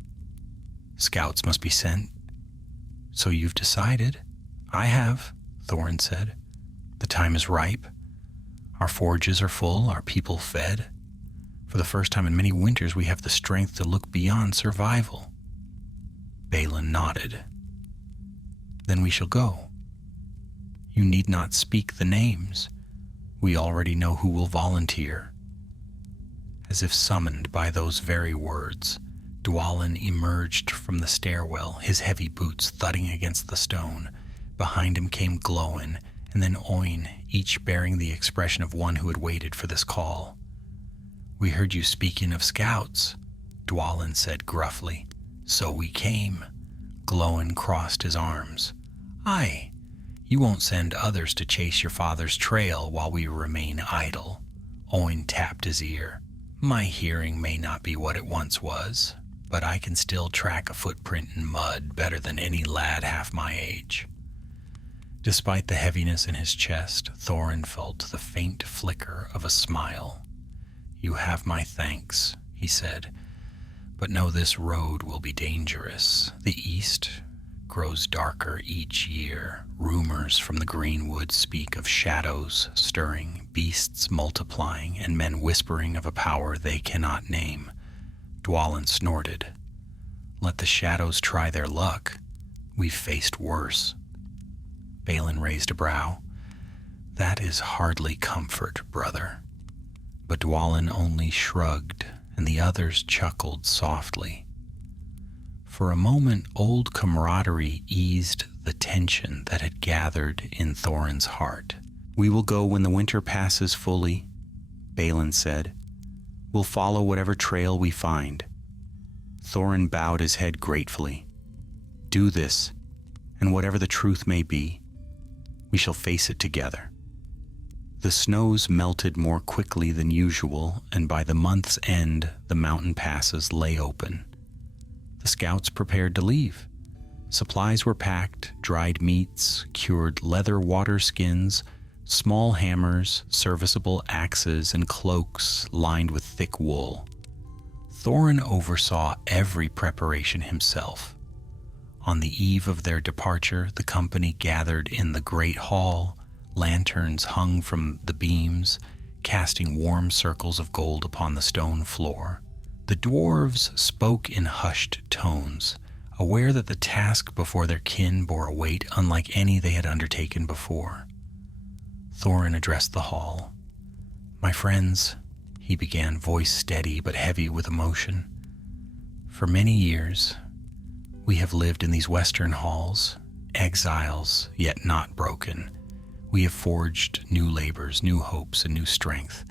Scouts must be sent. So you've decided? I have, Thorin said. The time is ripe. Our forges are full, our people fed. For the first time in many winters, we have the strength to look beyond survival. Balin nodded. Then we shall go. You need not speak the names. We already know who will volunteer. As if summoned by those very words, Dwalin emerged from the stairwell, his heavy boots thudding against the stone. Behind him came Glóin, and then Oin, each bearing the expression of one who had waited for this call. We heard you speaking of scouts, Dwalin said gruffly. So we came. Glóin crossed his arms. Aye, you won't send others to chase your father's trail while we remain idle. Oin tapped his ear. My hearing may not be what it once was, but I can still track a footprint in mud better than any lad half my age. Despite the heaviness in his chest, Thorin felt the faint flicker of a smile. You have my thanks, he said, but know this road will be dangerous. The east grows darker each year. Rumors from the greenwood speak of shadows stirring, beasts multiplying, and men whispering of a power they cannot name. Dwalin snorted. Let the shadows try their luck. We've faced worse. Balin raised a brow. That is hardly comfort, brother. But Dwalin only shrugged and the others chuckled softly. For a moment, old camaraderie eased the tension that had gathered in Thorin's heart. "We will go when the winter passes fully," Balin said. "We'll follow whatever trail we find." Thorin bowed his head gratefully. "Do this, and whatever the truth may be, we shall face it together." The snows melted more quickly than usual, and by the month's end, the mountain passes lay open. The scouts prepared to leave. Supplies were packed: dried meats, cured leather water skins, small hammers, serviceable axes, and cloaks lined with thick wool. Thorin oversaw every preparation himself. On the eve of their departure, the company gathered in the great hall. Lanterns hung from the beams, casting warm circles of gold upon the stone floor. The dwarves spoke in hushed tones, aware that the task before their kin bore a weight unlike any they had undertaken before. Thorin addressed the hall. "My friends," he began, voice steady but heavy with emotion. "For many years, we have lived in these western halls, exiles yet not broken. We have forged new labors, new hopes, and new strength,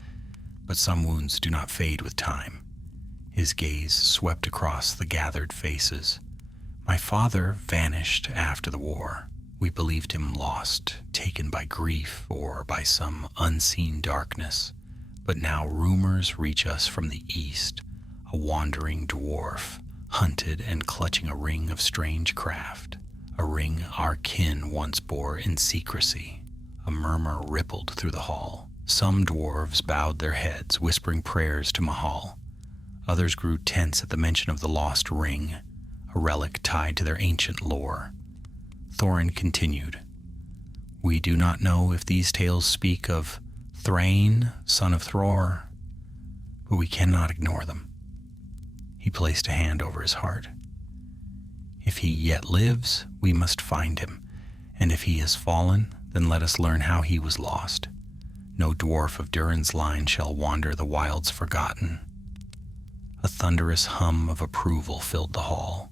but some wounds do not fade with time." His gaze swept across the gathered faces. "My father vanished after the war. We believed him lost, taken by grief or by some unseen darkness. But now rumors reach us from the east, a wandering dwarf, hunted and clutching a ring of strange craft, a ring our kin once bore in secrecy." A murmur rippled through the hall. Some dwarves bowed their heads, whispering prayers to Mahal. Others grew tense at the mention of the lost ring, a relic tied to their ancient lore. Thorin continued, "We do not know if these tales speak of Thrain, son of Thror, but we cannot ignore them." He placed a hand over his heart. "If he yet lives, we must find him, and if he has fallen, then let us learn how he was lost. No dwarf of Durin's line shall wander the wilds forgotten." A thunderous hum of approval filled the hall.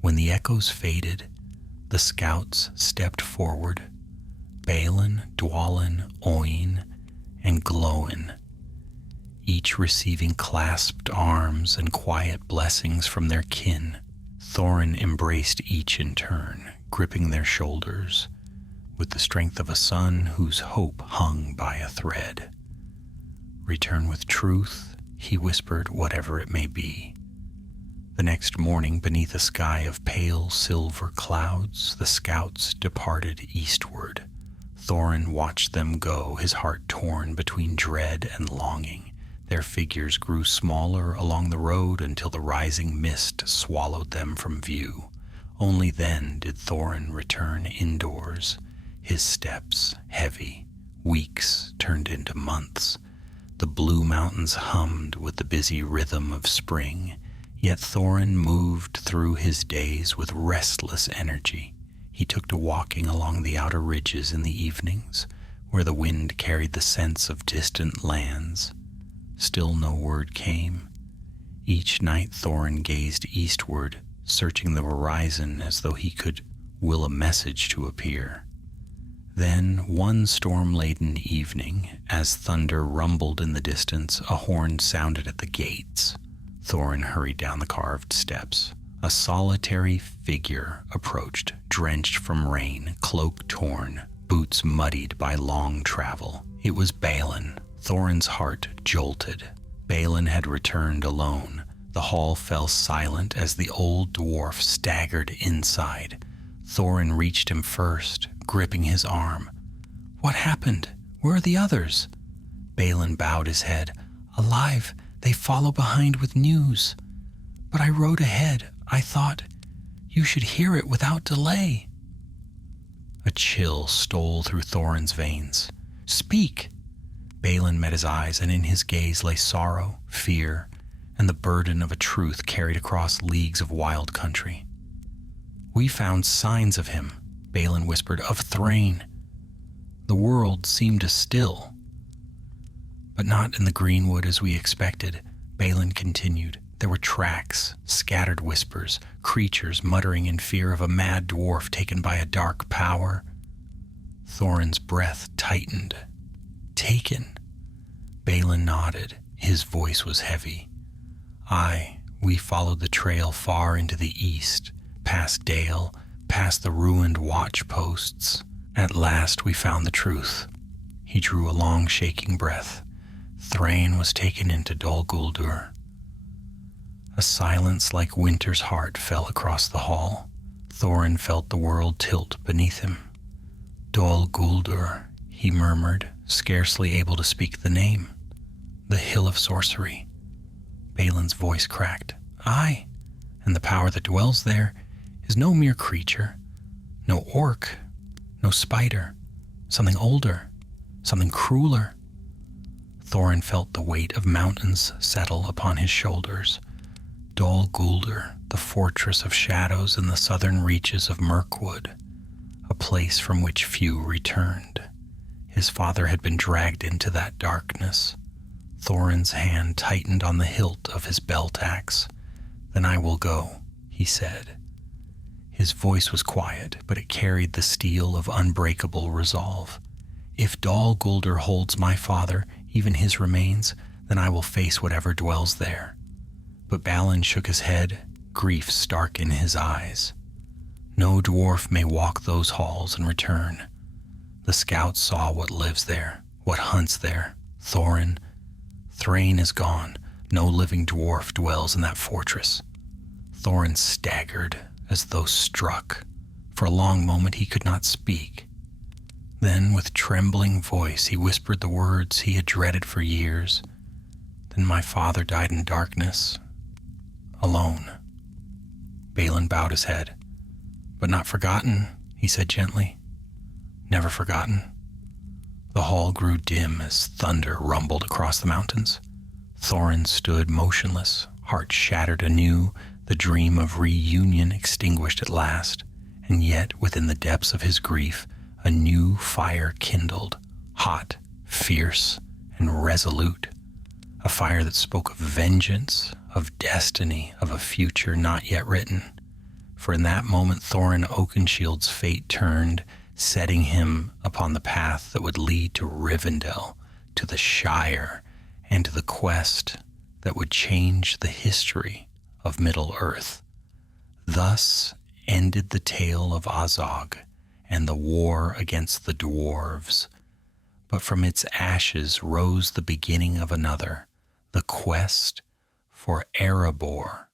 When the echoes faded, the scouts stepped forward. Balin, Dwalin, Oin, and Glóin, each receiving clasped arms and quiet blessings from their kin. Thorin embraced each in turn, gripping their shoulders with the strength of a son whose hope hung by a thread. "Return with truth," he whispered, "whatever it may be." The next morning, beneath a sky of pale silver clouds, the scouts departed eastward. Thorin watched them go, his heart torn between dread and longing. Their figures grew smaller along the road until the rising mist swallowed them from view. Only then did Thorin return indoors, his steps heavy. Weeks turned into months. The blue mountains hummed with the busy rhythm of spring, yet Thorin moved through his days with restless energy. He took to walking along the outer ridges in the evenings, where the wind carried the scents of distant lands. Still no word came. Each night Thorin gazed eastward, searching the horizon as though he could will a message to appear. Then, one storm-laden evening, as thunder rumbled in the distance, a horn sounded at the gates. Thorin hurried down the carved steps. A solitary figure approached, drenched from rain, cloak torn, boots muddied by long travel. It was Balin. Thorin's heart jolted. Balin had returned alone. The hall fell silent as the old dwarf staggered inside. Thorin reached him first, gripping his arm. "What happened? Where are the others?" Balin bowed his head. "Alive. They follow behind with news. But I rode ahead. I thought you should hear it without delay." A chill stole through Thorin's veins. "Speak!" Balin met his eyes, and in his gaze lay sorrow, fear, and the burden of a truth carried across leagues of wild country. "We found signs of him," Balin whispered, "of Thrain. The world seemed still, but not in the greenwood as we expected. Balin continued. There were tracks, scattered whispers, creatures muttering in fear of a mad dwarf taken by a dark power. Thorin's breath tightened. Taken? Balin nodded. His voice was heavy. We followed the trail far into the east, past Dale, past the ruined watch posts. At last we found the truth. He drew a long, shaking breath. Thrain was taken into Dol Guldur. A silence like winter's heart fell across the hall. Thorin felt the world tilt beneath him. Dol Guldur, he murmured, scarcely able to speak the name. The Hill of Sorcery. Balin's voice cracked. Aye, and the power that dwells there is no mere creature, no orc, no spider, something older, something crueler. Thorin felt the weight of mountains settle upon his shoulders. Dol Guldur, the fortress of shadows in the southern reaches of Mirkwood, a place from which few returned. His father had been dragged into that darkness. Thorin's hand tightened on the hilt of his belt axe. Then I will go, he said. His voice was quiet, but it carried the steel of unbreakable resolve. If Dol Guldur holds my father, even his remains, then I will face whatever dwells there. But Balin shook his head, grief stark in his eyes. No dwarf may walk those halls and return. The scouts saw what lives there, what hunts there. Thorin, Thrain is gone. No living dwarf dwells in that fortress. Thorin staggered as though struck. For a long moment he could not speak. Then, with trembling voice, he whispered the words he had dreaded for years. Then my father died in darkness, alone. Balin bowed his head. But not forgotten, he said gently. Never forgotten. The hall grew dim as thunder rumbled across the mountains. Thorin stood motionless, heart shattered anew, the dream of reunion extinguished at last, and yet within the depths of his grief, a new fire kindled, hot, fierce, and resolute, a fire that spoke of vengeance, of destiny, of a future not yet written. For in that moment Thorin Oakenshield's fate turned, setting him upon the path that would lead to Rivendell, to the Shire, and to the quest that would change the history of Middle-earth. Thus ended the tale of Azog and the war against the Dwarves. But from its ashes rose the beginning of another, the quest for Erebor.